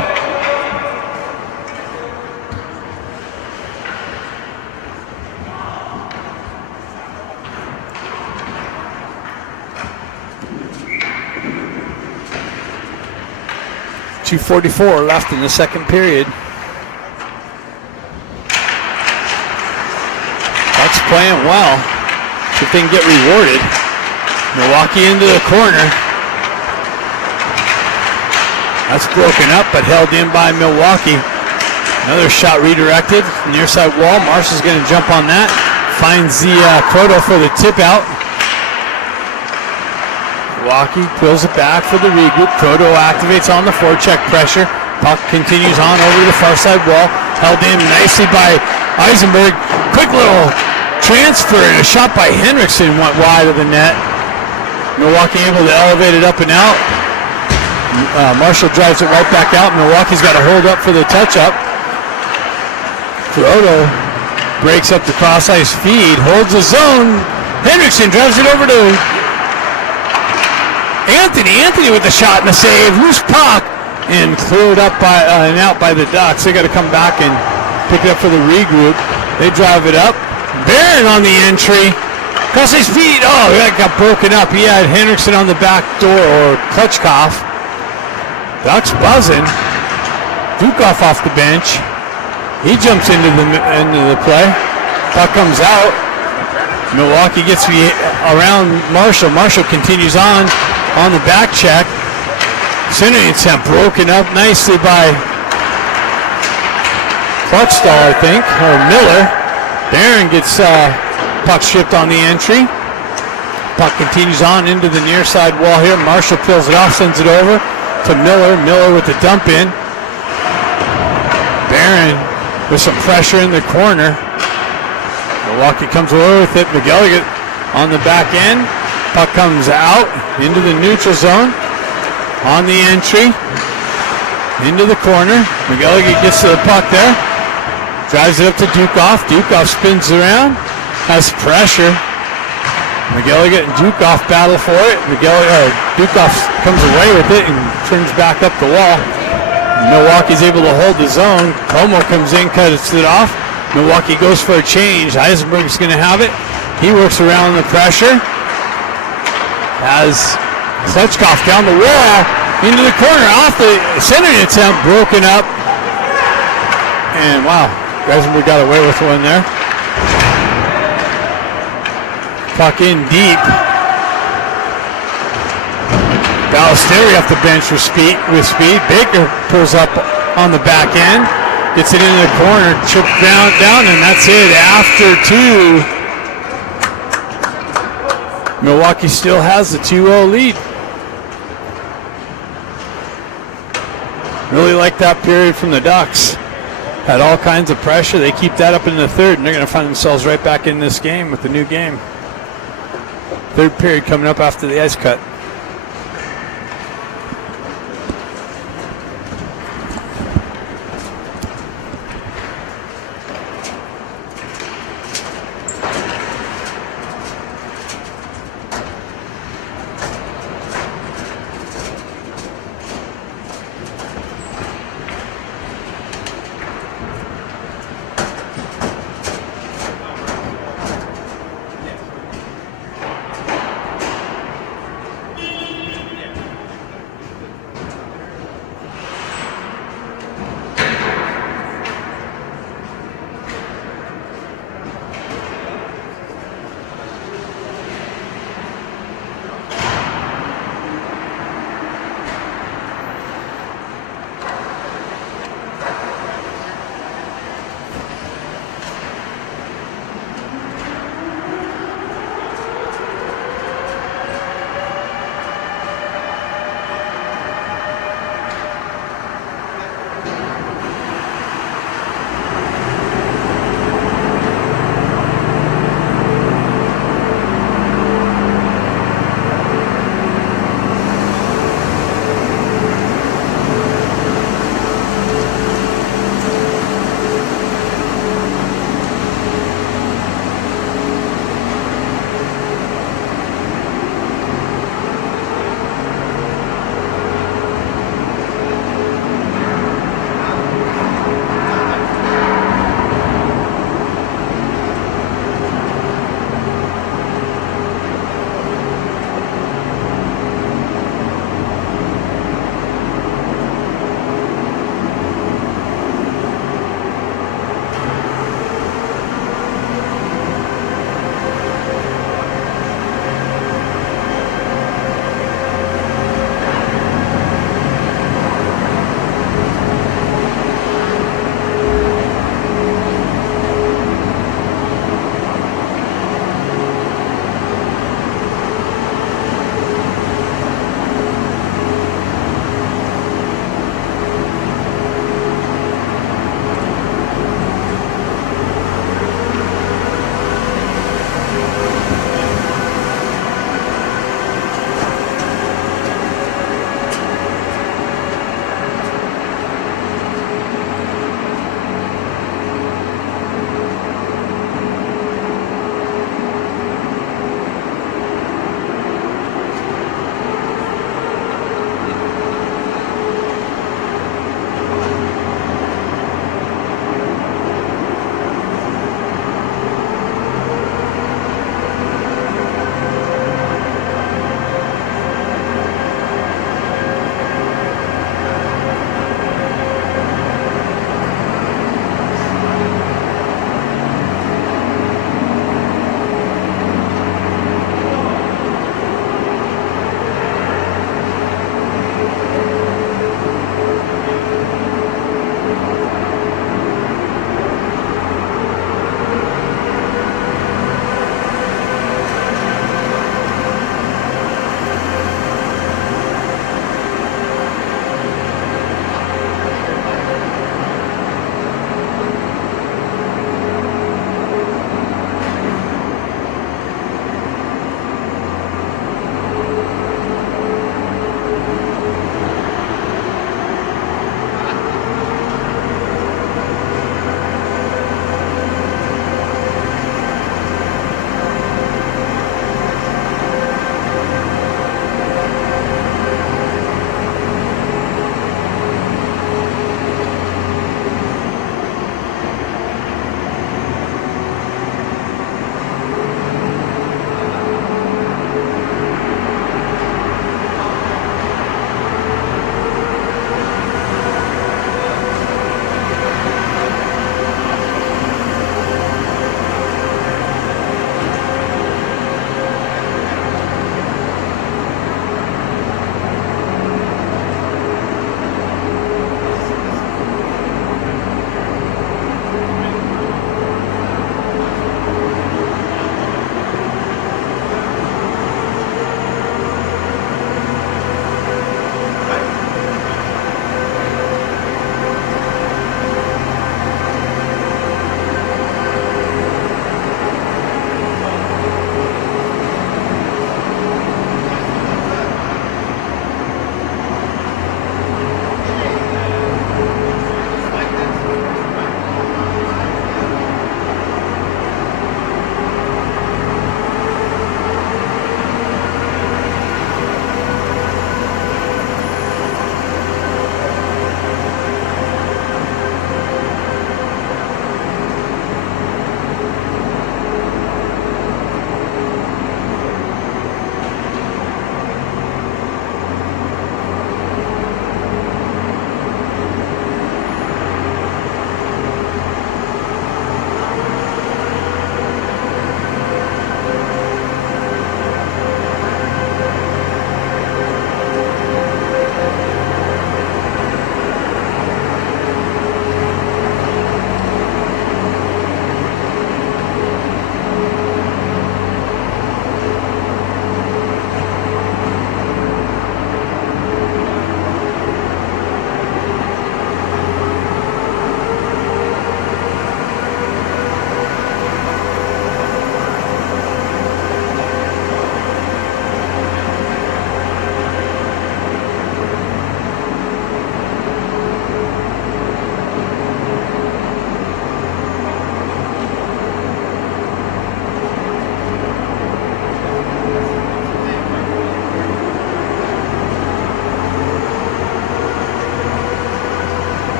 .244 left in the second period. Bucks playing well. See if they can get rewarded. Milwaukee into the corner. That's broken up, but held in by Milwaukee. Another shot redirected. Near side wall. Marshall's going to jump on that. Finds the Croto for the tip out. Milwaukee pulls it back for the regroup. Croto activates on the forecheck pressure. Puck continues on over to the far side wall. Held in nicely by Eisenberg. Quick little transfer and a shot by Henriksen went wide of the net. Milwaukee able to elevate it up and out. Marshall drives it right back out. Milwaukee's got to hold up for the touch-up. Frodo breaks up the cross-ice feed, holds the zone. Henriksen drives it over to Anthony. Anthony with the shot and the save. Loose puck and cleared up by and out by the Ducks. They got to come back and pick it up for the regroup. They drive it up. Barron on the entry. Cross-ice feed. Oh, that got broken up. He had Henriksen on the back door, or Klutchkov. Ducks buzzing. Dukov off the bench. He jumps into the play. Puck comes out. Milwaukee gets around Marshall. Marshall continues on the back check. Center attempt broken up nicely by Clutchstall, I think, or Miller. Barron gets puck stripped on the entry. Puck continues on into the near side wall here. Marshall peels it off, sends it over to Miller. Miller with the dump in. Barron with some pressure in the corner. Milwaukee comes away with it. McGilligan on the back end. Puck comes out into the neutral zone. On the entry. Into the corner. McGilligan gets to the puck there. Drives it up to Dukov. Dukov spins around. Has pressure. McGilligan and Dukov battle for it. Dukov comes away with it and turns back up the wall. Milwaukee's able to hold the zone. Como comes in, cuts it off. Milwaukee goes for a change. Eisenberg's going to have it. He works around the pressure. Has Klutchkov down the wall, into the corner, off the centering attempt, broken up. And wow, Eisenberg got away with one there. Puck in deep. Ballesteri off the bench with speed. Baker pulls up on the back end, gets it into the corner, chipped down, and that's it. After two, Milwaukee still has the 2-0 lead. Really like that period from the Ducks. Had all kinds of pressure. They keep that up in the third, and they're going to find themselves right back in this game with the new game. Third period coming up after the ice cut.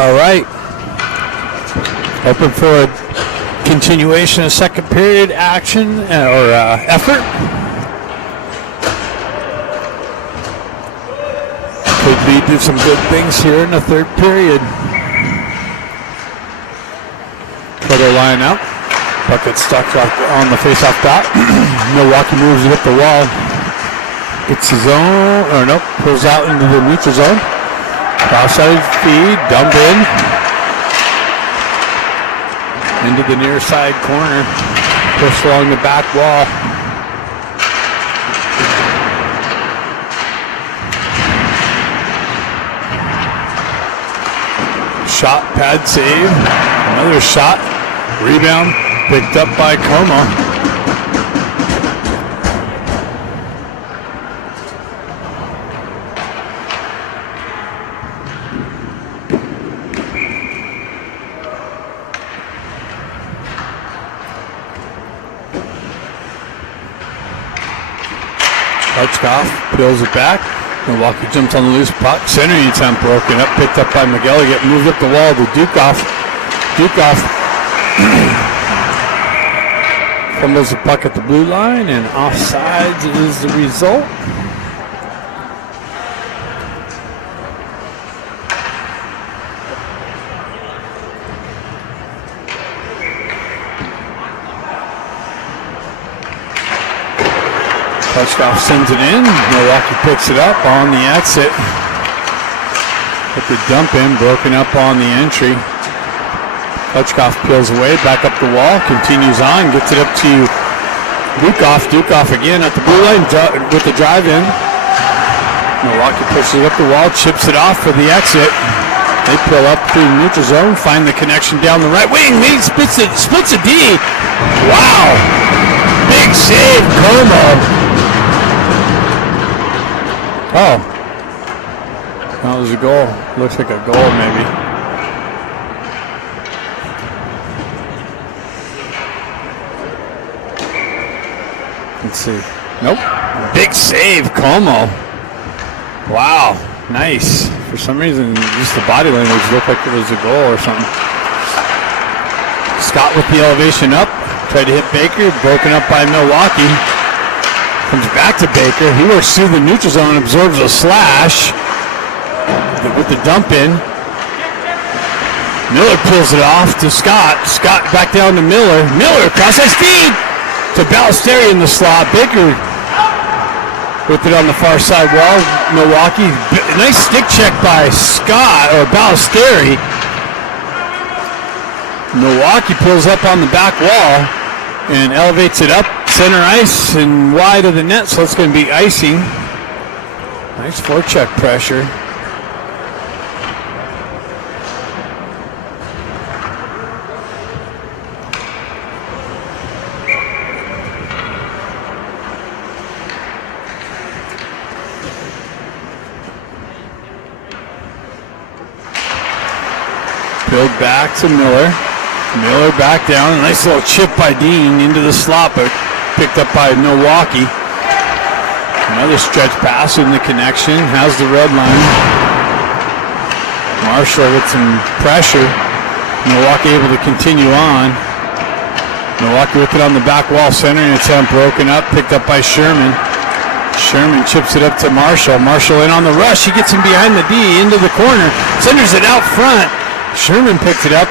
All right. Open for a continuation of second period action or effort. Could be do some good things here in the third period. Photo line out. Bucket stuck on the face-off dot. Milwaukee moves it up the wall. Gets his own, or nope, pulls out into the neutral zone. Cross-side feed, dump in. Into the near side corner. Push along the back wall. Shot, pad save. Another shot. Rebound. Picked up by Como. Hutchkoff peels it back. Milwaukee jumps on the loose puck. Centering attempt broken up. Picked up by Miguel. Get moved up the wall to Dukoff. Dukoff fumbles the puck at the blue line, and offsides is the result. Hutchkoff sends it in. Milwaukee picks it up on the exit. With the dump in, broken up on the entry. Hutchkoff peels away, back up the wall, continues on, gets it up to Dukoff. Dukoff again at the blue line with the drive in. Milwaukee pushes it up the wall, chips it off for the exit. They pull up through the neutral zone, find the connection down the right wing. He splits a D. Wow! Big save, Como. Oh, that was a goal. Looks like a goal, maybe. Let's see. Nope. Big save, Como. Wow, nice. For some reason, just the body language looked like it was a goal or something. Scott with the elevation up. Tried to hit Baker. Broken up by Milwaukee. Comes back to Baker. He works through the neutral zone and absorbs a slash with the dump in. Miller pulls it off to Scott. Scott back down to Miller. Miller cross-ice feed to Ballesteri in the slot. Baker with it on the far side wall. Milwaukee. Nice stick check by Scott or Ballesteri. Milwaukee pulls up on the back wall and elevates it up center ice and wide of the net, so it's going to be icing. Nice forecheck pressure. Build back to Miller. Miller back down. A nice little chip by Dean into the slot, but picked up by Milwaukee. Another stretch pass in the connection. Has the red line. Marshall with some pressure. Milwaukee able to continue on. Milwaukee with it on the back wall. Centering attempt broken up. Picked up by Sherman. Sherman chips it up to Marshall. Marshall in on the rush. He gets him behind the D into the corner. Centers it out front. Sherman picks it up.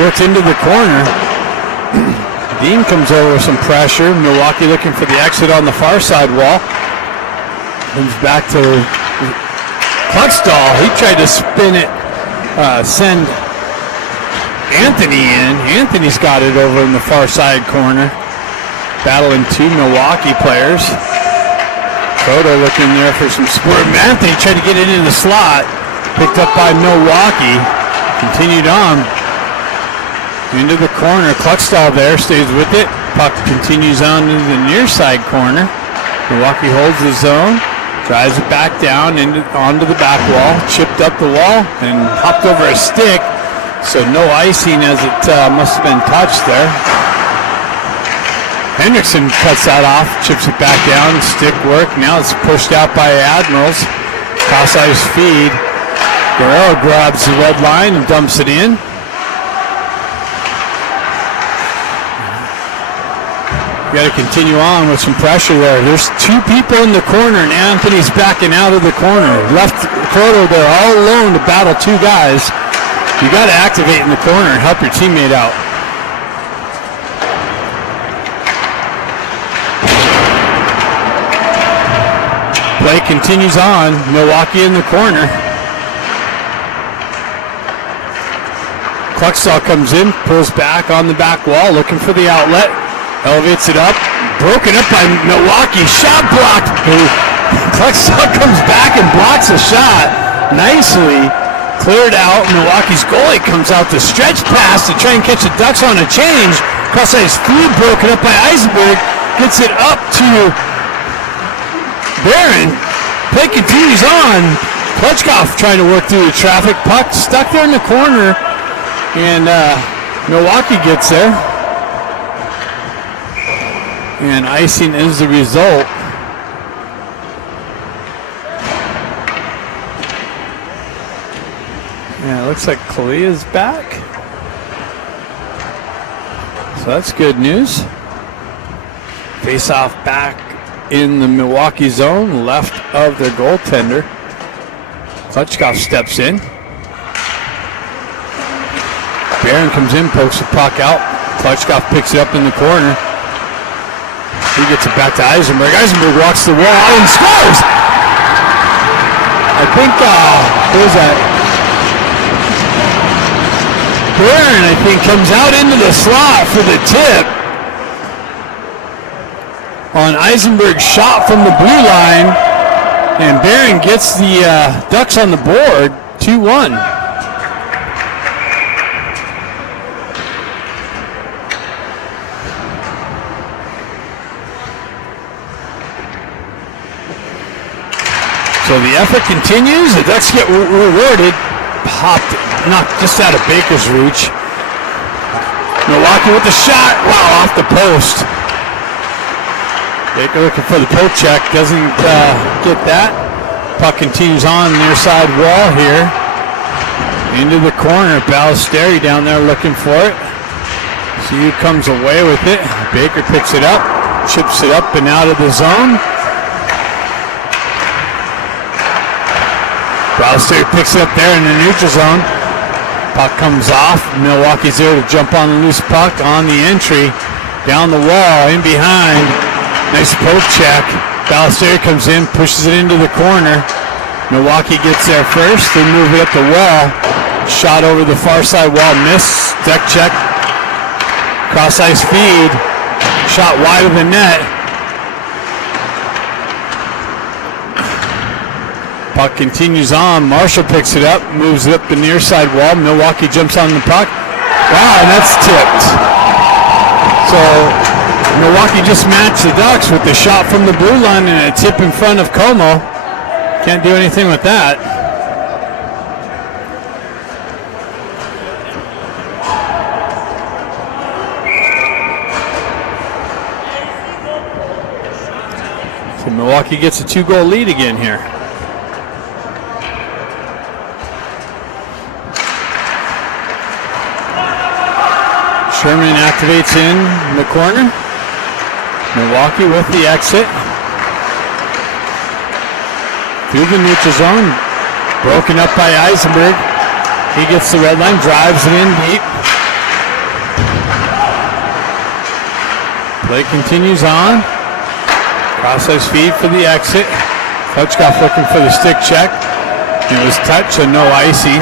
Works into the corner. Dean comes over with some pressure. Milwaukee looking for the exit on the far side wall. Comes back to Cluckstall. He tried to spin it, send Anthony in. Anthony's got it over in the far side corner. Battling two Milwaukee players. Proto looking there for some support. Anthony tried to get it in the slot. Picked up by Milwaukee. Continued on. Into the corner. Cluckstall there, stays with it. Puck continues on to the near side corner. Milwaukee holds the zone. Drives it back down onto the back wall. Chipped up the wall and hopped over a stick. So no icing as it must have been touched there. Hendrickson cuts that off. Chips it back down. Stick work. Now it's pushed out by Admirals. Cross ice feed. Guerrero grabs the red line and dumps it in. Got to continue on with some pressure there. There's two people in the corner, and Anthony's backing out of the corner. Left Croto there all alone to battle two guys. You got to activate in the corner and help your teammate out. Play continues on. Milwaukee in the corner. Cluckstall comes in, pulls back on the back wall, looking for the outlet. Elevates it up. Broken up by Milwaukee. Shot blocked. Cluckstall comes back and blocks a shot. Nicely cleared out. Milwaukee's goalie comes out to stretch pass to try and catch the Ducks on a change. Cross-ice feed broken up by Eisenberg. Gets it up to Barron. Play continues on. Klutchkov trying to work through the traffic. Puck stuck there in the corner. And Milwaukee gets there. And icing is the result. Yeah, it looks like Kalia's back. So that's good news. Face off back in the Milwaukee zone, left of their goaltender. Klutchkov steps in. Barron comes in, pokes the puck out. Klutchkov picks it up in the corner. He gets it back to Eisenberg. Eisenberg walks the wall and scores! I think, who is that? Barron, I think, comes out into the slot for the tip on Eisenberg's shot from the blue line. And Barron gets the Ducks on the board, 2-1. So the effort continues. The Ducks get rewarded. Popped, not just out of Baker's reach. Milwaukee with the shot. Wow, off the post. Baker looking for the poke check. Doesn't get that. Puck continues on near side wall here. Into the corner. Ballesteri down there looking for it. See who comes away with it. Baker picks it up. Chips it up and out of the zone. Ballesteri picks it up there in the neutral zone. Puck comes off. Milwaukee's there to jump on the loose puck on the entry. Down the wall, in behind. Nice poke check. Ballesteri comes in, pushes it into the corner. Milwaukee gets there first. They move it up the wall. Shot over the far side wall. Miss. Deck check. Cross ice feed. Shot wide of the net. Puck continues on. Marshall picks it up, moves it up the near side wall. Milwaukee jumps on the puck. Wow, and that's tipped. So Milwaukee just matched the Ducks with the shot from the blue line and a tip in front of Como. Can't do anything with that. So Milwaukee gets a 2-goal lead again here. Sherman activates in the corner. Milwaukee with the exit. Through the neutral zone. Broken up by Eisenberg. He gets the red line, drives it in deep. Play continues on. Cross-ice feed for the exit. Klutchkov looking for the stick check. It was touch and no icing.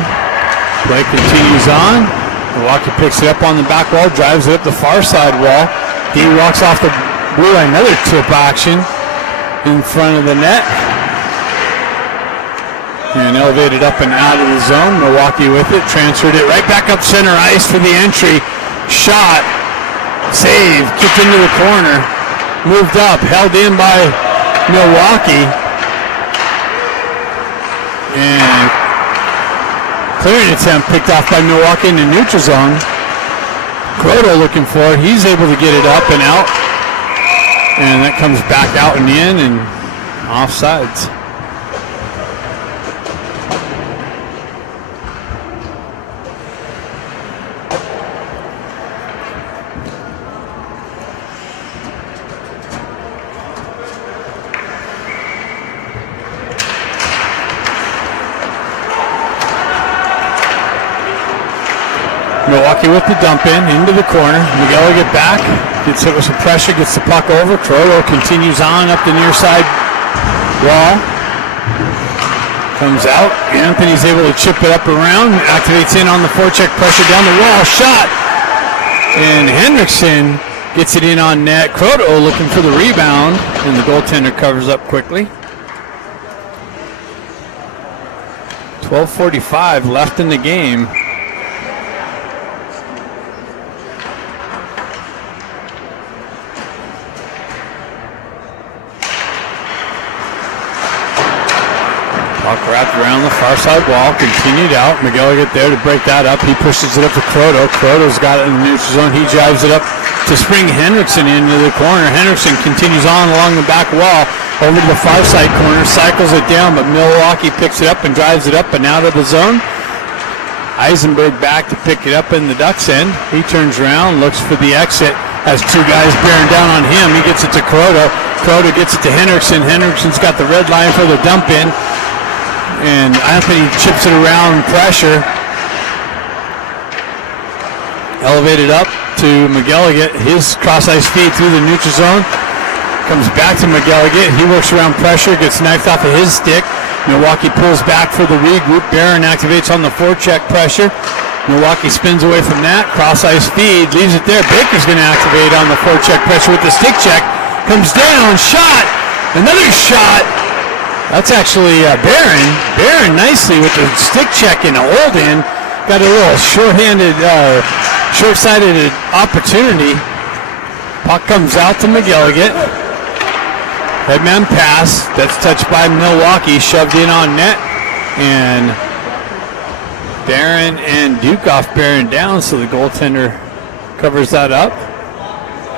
Play continues on. Milwaukee picks it up on the back wall, drives it up the far side wall. D walks off the blue line, another tip action in front of the net. And elevated up and out of the zone. Milwaukee with it, transferred it right back up center ice for the entry. Shot, save, kicked into the corner. Moved up, held in by Milwaukee. And clearing attempt picked off by Milwaukee in the neutral zone. Croto looking for it. He's able to get it up and out. And that comes back out and in and offsides. Milwaukee with the dump in, into the corner. McGilligan back, gets hit with some pressure, gets the puck over. Croto continues on up the near side wall. Comes out. Anthony's able to chip it up around, activates in on the forecheck pressure down the wall. Shot! And Henriksen gets it in on net. Croto looking for the rebound, and the goaltender covers up quickly. 12:45 left in the game. Puck wrapped around the far side wall, continued out. McGilligan there to break that up. He pushes it up to Croto. Croto's got it in the neutral zone. He drives it up to spring Henriksen into the corner. Henriksen continues on along the back wall over to the far side corner, cycles it down, but Milwaukee picks it up and drives it up and out of the zone. Eisenberg back to pick it up in the Ducks end. He turns around, looks for the exit, has two guys bearing down on him. He gets it to Croto. Croto gets it to Henriksen. Henriksen's got the red line for the dump in, and Anthony chips it around pressure. Elevated up to McGilligan. His cross-ice feed through the neutral zone. Comes back to McGilligan. He works around pressure, gets knifed off of his stick. Milwaukee pulls back for the regroup. Barron activates on the forecheck pressure. Milwaukee spins away from that. Cross-ice feed, leaves it there. Baker's going to activate on the forecheck pressure with the stick check. Comes down, shot! Another shot! That's actually Barron. Barron nicely with the stick check and a hold in. Got a little short-sighted opportunity. Puck comes out to McGilligan. Headman pass. That's touched by Milwaukee. Shoved in on net. And Barron and Dukoff bearing down, so the goaltender covers that up.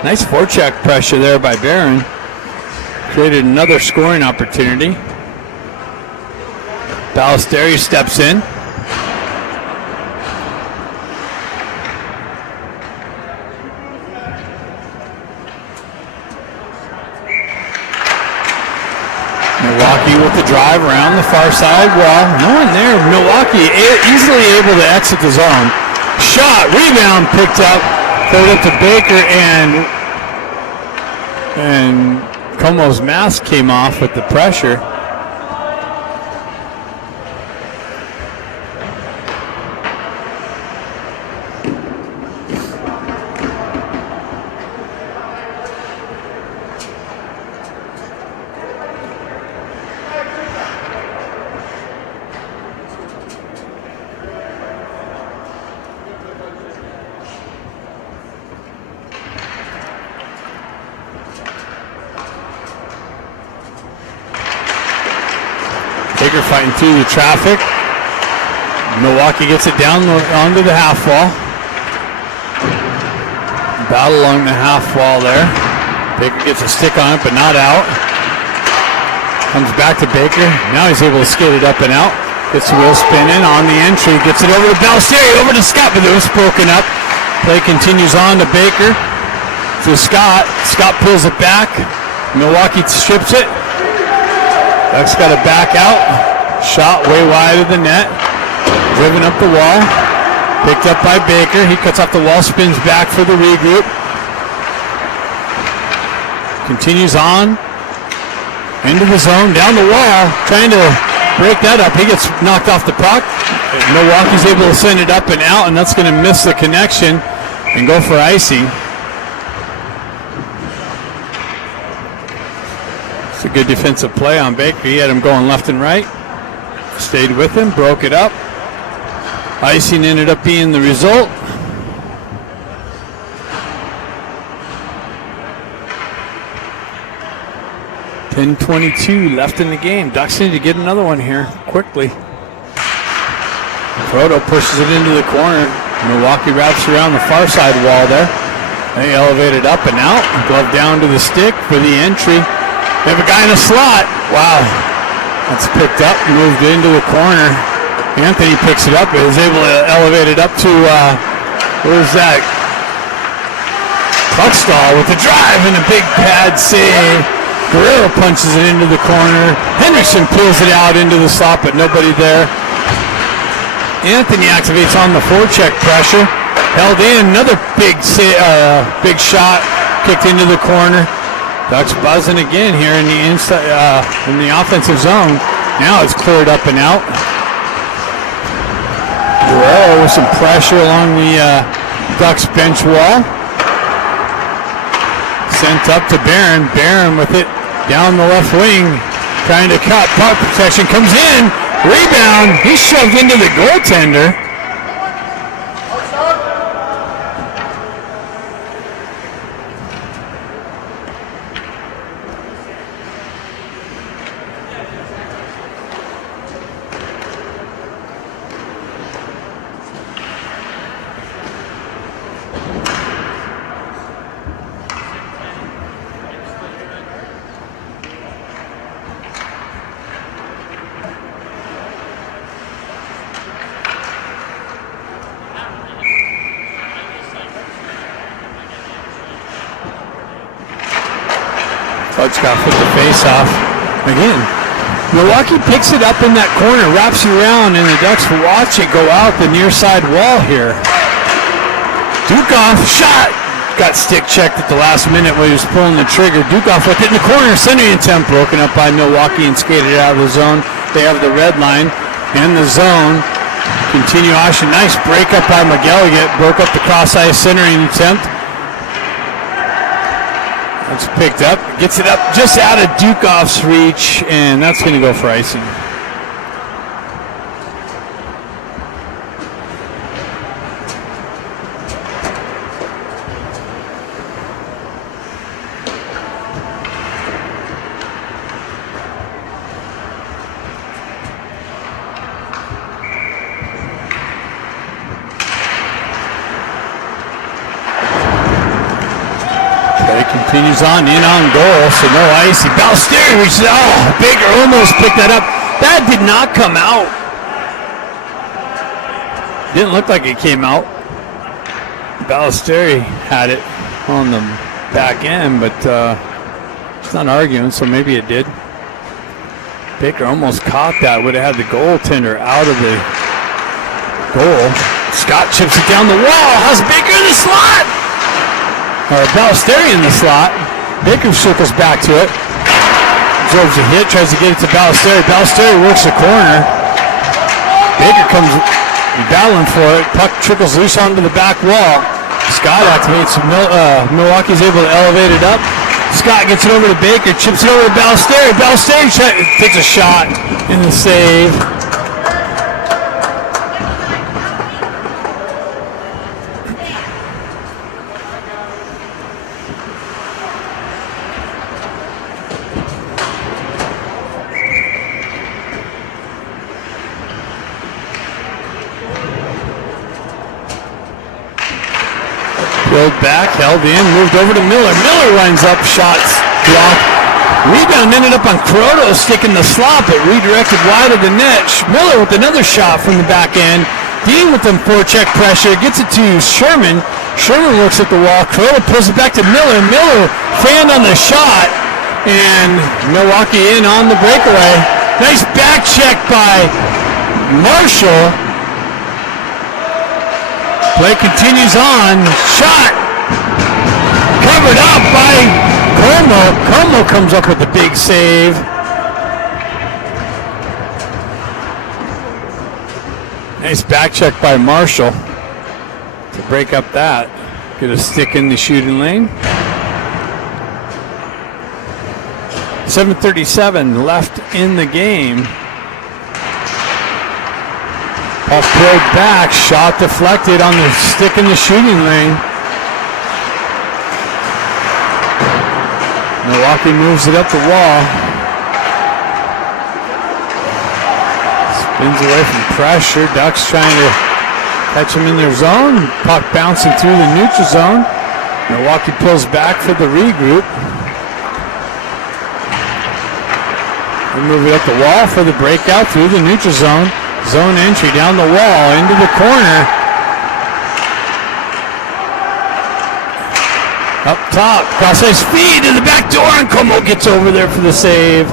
Nice forecheck pressure there by Barron. Created another scoring opportunity. Ballesteri steps in. Milwaukee with the drive around the far side wall. No one there. Milwaukee easily able to exit the zone. Shot, rebound picked up. Throw it up to Baker, and Como's mask came off with the pressure. Baker fighting through the traffic. Milwaukee gets it down onto the half wall. Battle along the half wall there. Baker gets a stick on it, but not out. Comes back to Baker. Now he's able to skate it up and out. Gets the wheel spinning on the entry. Gets it over to Ballesteri, over to Scott, but it was broken up. Play continues on to Baker. To Scott. Scott pulls it back. Milwaukee strips it. Ducks got to back out. Shot way wide of the net. Driven up the wall. Picked up by Baker. He cuts off the wall, spins back for the regroup. Continues on. Into the zone, down the wall. Trying to break that up. He gets knocked off the puck. Milwaukee's able to send it up and out, and that's going to miss the connection and go for icing. A good defensive play on Baker. He had him going left and right. Stayed with him, broke it up. Icing ended up being the result. .10:22 left in the game. Ducks need to get another one here quickly. Croto pushes it into the corner. Milwaukee wraps around the far side wall there. They elevate it up and out. Glove down to the stick for the entry. They have a guy in the slot. Wow. That's picked up, moved into the corner. Anthony picks it up, but is able to elevate it up to, where's that? Cluckstall with the drive and a big pad save. Guerrero punches it into the corner. Henderson pulls it out into the slot, but nobody there. Anthony activates on the forecheck pressure. held in. Another big shot kicked into the corner. Ducks buzzing again here in the inside, in the offensive zone. Now it's cleared up and out. Guerrero with some pressure along the Ducks bench wall. Sent up to Barron. Barron with it down the left wing, trying to cut. Puck protection comes in. Rebound. He's shoved into the goaltender. Got put the face off. Again, Milwaukee picks it up in that corner, wraps you around, and the Ducks watch it go out the near side wall here. Dukoff shot. Got stick checked at the last minute when he was pulling the trigger. Dukoff with it in the corner. Centering attempt broken up by Milwaukee and skated out of the zone. They have the red line and the zone. Continuation. Nice break up by McGilligan. Broke up the cross-ice centering attempt. It's picked up, gets it up just out of Dukoff's reach, and that's going to go for icing. Continues on, in on goal, so no icy. Ballesteri reaches out. Oh, Baker almost picked that up. That did not come out. Didn't look like it came out. Ballesteri had it on the back end, but it's not arguing, so maybe it did. Baker almost caught that. Would have had the goaltender out of the goal. Scott chips it down the wall. Has Baker in the slot? Or Ballesteri in the slot. Baker circles back to it. Absorbs a hit, tries to get it to Ballesteri. Ballesteri works the corner. Baker comes battling for it. Puck trickles loose onto the back wall. Scott activates. Milwaukee's able to elevate it up. Scott gets it over to Baker, chips it over to Ballesteri. Ballesteri takes a shot in the save. Pulled back, held in, moved over to Miller. Miller runs up, shots blocked. Rebound ended up on Krotos, sticking the slot, but redirected wide of the net. Miller with another shot from the back end. Dean with them forecheck pressure, gets it to Sherman. Sherman looks at the wall. Krotos pulls it back to Miller. Miller fanned on the shot, and Milwaukee in on the breakaway. Nice back check by Marshall. Play continues on. Shot covered up by Como. Como comes up with the big save. Nice back check by Marshall to break up that. Get a stick in the shooting lane. 7:37 left in the game. Puck pulled back, shot deflected on the stick in the shooting lane. Milwaukee moves it up the wall. Spins away from pressure. Ducks trying to catch him in their zone. Puck bouncing through the neutral zone. Milwaukee pulls back for the regroup. They move it up the wall for the breakout through the neutral zone. Zone entry down the wall into the corner. Up top, cross-ice feed to the back door, and Como gets over there for the save.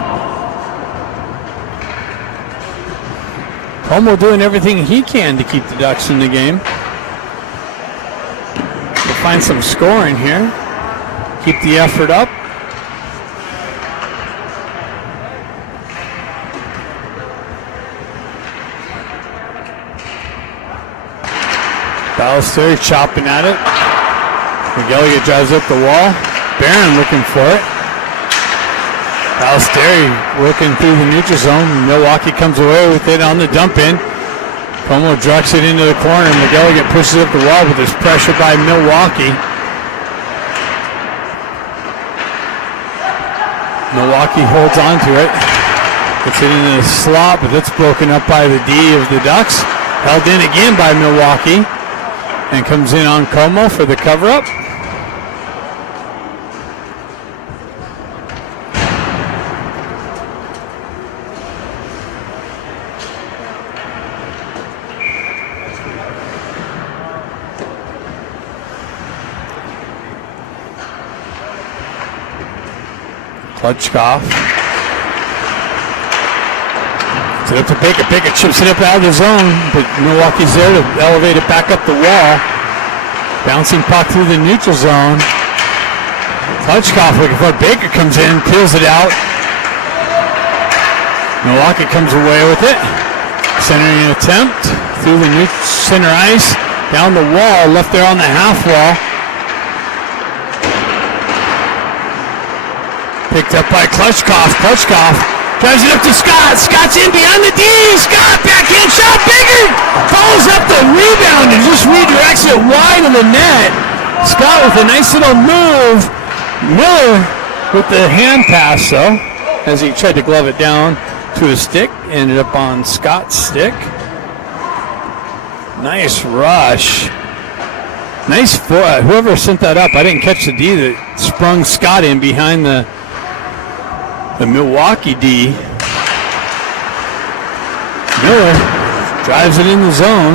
Como doing everything he can to keep the Ducks in the game. find some scoring here. Keep the effort up. Ballester chopping at it. McGilligan drives up the wall. Barron looking for it. Ballester working through the neutral zone. Milwaukee comes away with it on the dump in. Como drucks it into the corner. McGilligan pushes up the wall, but there's pressure by Milwaukee. Milwaukee holds on to it. Gets it into the slot, but that's broken up by the D of the Ducks. Held in again by Milwaukee. And comes in on Como for the cover-up. Klutchkov. It's up to Baker. Baker chips it up out of the zone, but Milwaukee's there to elevate it back up the wall. Bouncing puck through the neutral zone. Klutchkov looking for it. Baker comes in, peels it out. Milwaukee comes away with it. Centering attempt through the center ice. Down the wall, left there on the half wall. Picked up by Klutchkov. Klutchkov drives it up to Scott. Scott's in behind the D. Scott, backhand shot. Bigger follows up the rebound and just redirects it wide of the net. Scott with a nice little move. Miller with the hand pass, though, as he tried to glove it down to his stick. Ended up on Scott's stick. Nice rush. Nice foot. Whoever sent that up, I didn't catch the D that sprung Scott in behind the Milwaukee D. Miller drives it in the zone.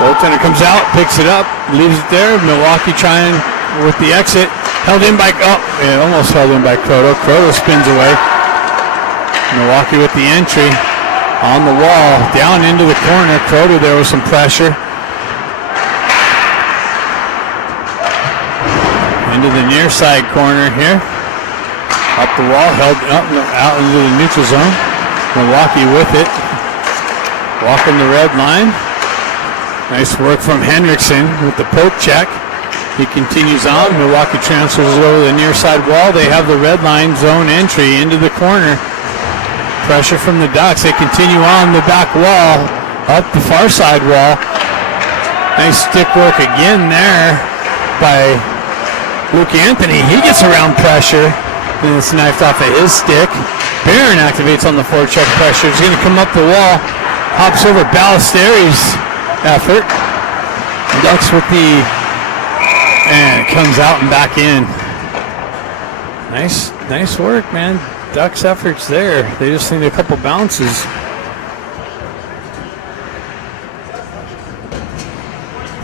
Goaltender comes out, picks it up, leaves it there. Milwaukee trying with the exit. Held in by, almost held in by Croto. Croto spins away. Milwaukee with the entry on the wall, down into the corner. Croto there with some pressure. Into the near side corner here. Up the wall, held up, out into the neutral zone. Milwaukee with it. Walking the red line. Nice work from Hendrickson with the poke check. He continues on. Milwaukee transfers it over the near side wall. They have the red line zone entry into the corner. Pressure from the Ducks. They continue on the back wall, up the far side wall. Nice stick work again there by Luke Anthony. He gets around pressure. And it's knifed off of his stick. Barron activates on the forecheck pressure. He's going to come up the wall. Hops over Ballesteri's effort. Ducks with the... And it comes out and back in. Nice work, man. Ducks efforts there. They just need a couple bounces.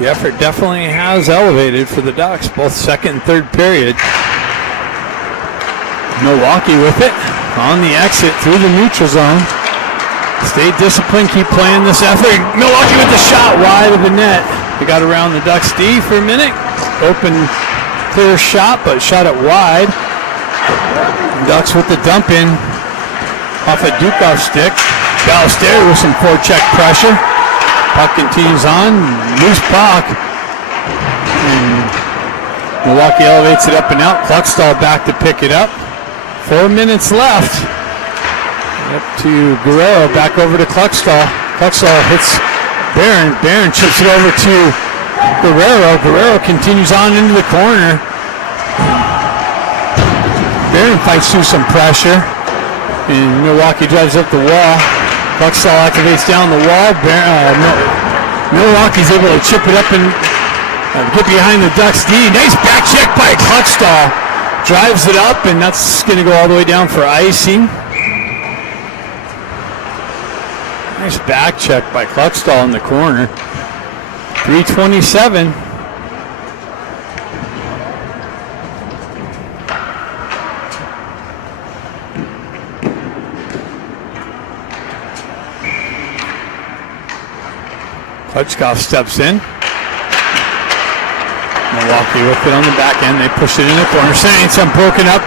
The effort definitely has elevated for the Ducks, both second and third period. Milwaukee with it on the exit through the neutral zone. Stay disciplined, keep playing this effort. Milwaukee with the shot wide of the net. They got around the Ducks D for a minute. Open, clear shot, but shot it wide. Ducks with the dump in off a Dukov stick. Ballester with some forecheck pressure. Puck continues on. Loose puck. And Milwaukee elevates it up and out. Kluckstall back to pick it up. 4 minutes left. Up to Guerrero, back over to Kluckstall. Kluckstall hits Barron. Barron chips it over to Guerrero. Guerrero continues on into the corner. Barron fights through some pressure. And Milwaukee drives up the wall. Kluckstall activates down the wall. Milwaukee's able to chip it up and get behind the Ducks D. Nice back check by Kluckstall. Drives it up, and that's going to go all the way down for icing. Nice back check by Kluckstall in the corner. 3:27. Klutchkov steps in. Milwaukee with it on the back end. They push it in the corner. Some broken up.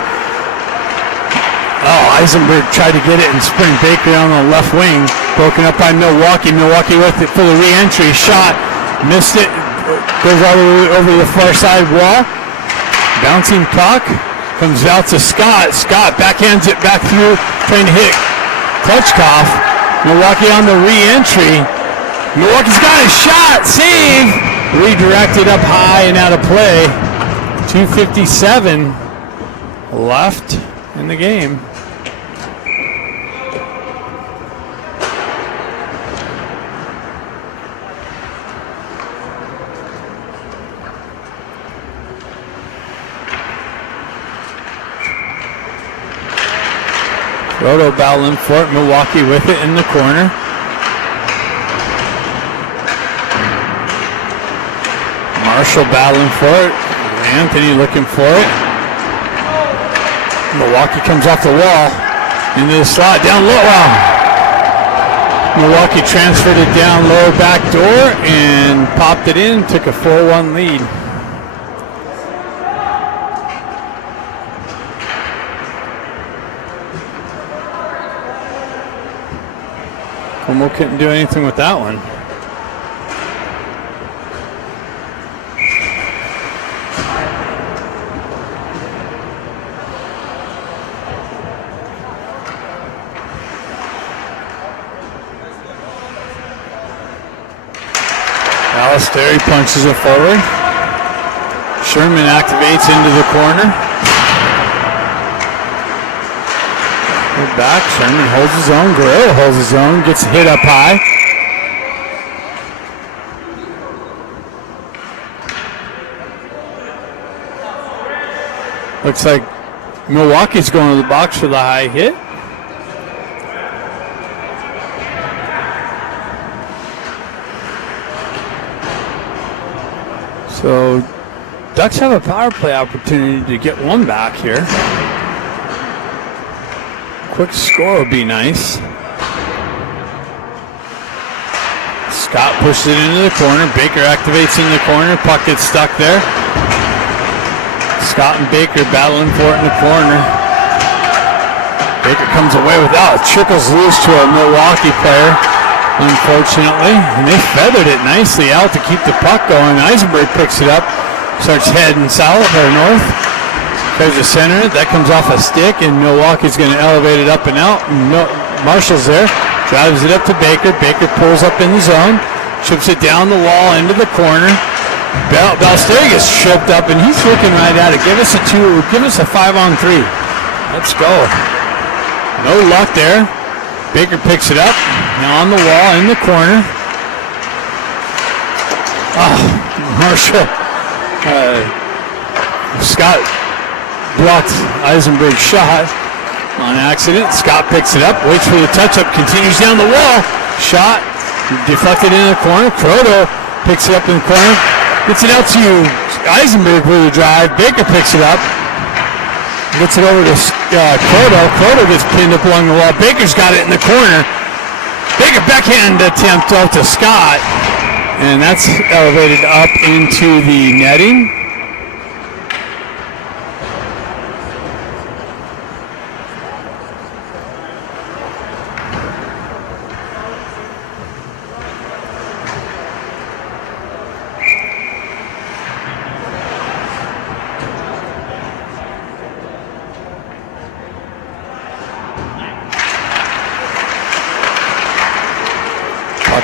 Oh, Eisenberg tried to get it and spring Baker on the left wing. Broken up by Milwaukee. Milwaukee with it for the re-entry. Shot. Missed it. Goes all the way over the far side wall. Bouncing puck. Comes out to Scott. Scott backhands it back through. Trying to hit Klutchkov. Milwaukee on the re-entry. Milwaukee's got a shot. Save. Redirected up high and out of play. 2:57 left in the game. Roto battling for it. Milwaukee with it in the corner. Marshall battling for it. Anthony looking for it. Milwaukee comes off the wall. Into the slot. Down low. Wow. Milwaukee transferred it down low back door and popped it in. Took a 4-1 lead. Como couldn't do anything with that one. Alistair punches it forward. Sherman activates into the corner. We're back. Sherman holds his own. Guerrero holds his own. Gets hit up high. Looks like Milwaukee's going to the box for the high hit. So Ducks have a power play opportunity to get one back here. Quick score would be nice. Scott pushes it into the corner. Baker activates in the corner. Puck gets stuck there. Scott and Baker battling for it in the corner. Baker comes away without. Trickles loose to a Milwaukee player, unfortunately. And they feathered it nicely out to keep the puck going. Eisenberg picks it up. Starts heading south or north. Tries to center it. That comes off a stick, and Milwaukee's going to elevate it up and out. Marshall's there. Drives it up to Baker. Baker pulls up in the zone. Chips it down the wall into the corner. Balstier gets tripped up, and he's looking right at it. Give us a 5-on-3. Let's go. No luck there. Baker picks it up. Now on the wall in the corner. Oh, Marshall. Scott blocked Eisenberg's shot on accident. Scott picks it up, waits for the touch-up, continues down the wall. Shot, deflected in the corner. Croto picks it up in the corner. Gets it out to Eisenberg with a drive. Baker picks it up. Gets it over to Croto. Croto gets pinned up along the wall. Baker's got it in the corner. Baker backhand attempt out to Scott. And that's elevated up into the netting.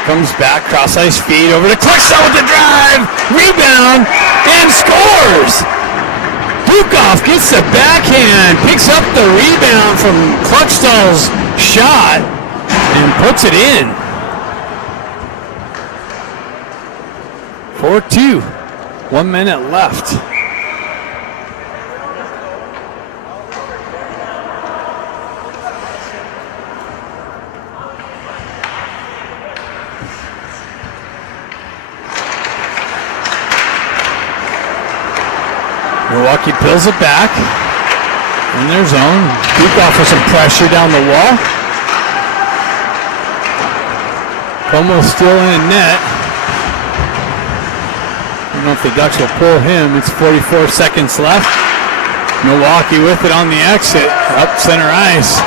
Comes back, cross ice feed over to Klutchkov with the drive, rebound, and scores! Bukov gets the backhand, picks up the rebound from Klutchkov's shot, and puts it in. 4-2, 1 minute left. Milwaukee pulls it back in their zone. Bukov for some pressure down the wall. Como still in net. don't know if the Ducks will pull him. It's 44 seconds left. Milwaukee with it on the exit, up center ice.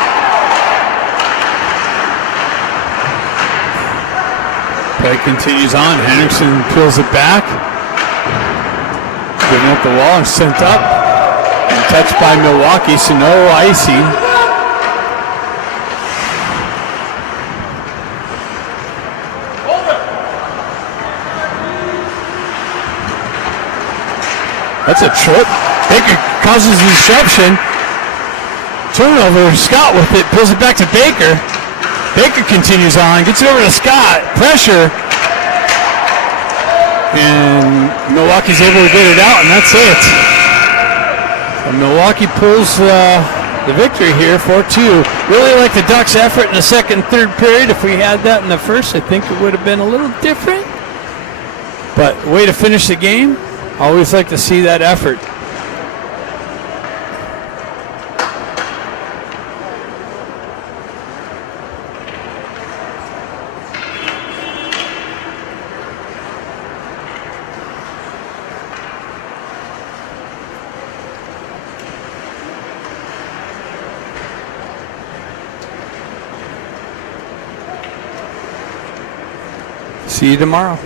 Play continues on. Henderson peels it back. Giving up the wall and sent up. And touched by Milwaukee, so no icing. That's a trip. Baker causes the disruption. Turnover. Scott with it. Pulls it back to Baker. Baker continues on. Gets it over to Scott. Pressure. And Milwaukee's able to get it out, and that's it. So Milwaukee pulls the victory here, 4-2. Really like the Ducks' effort in the second and third period. If we had that in the first, I think it would have been a little different. But way to finish the game. Always like to see that effort. See you tomorrow.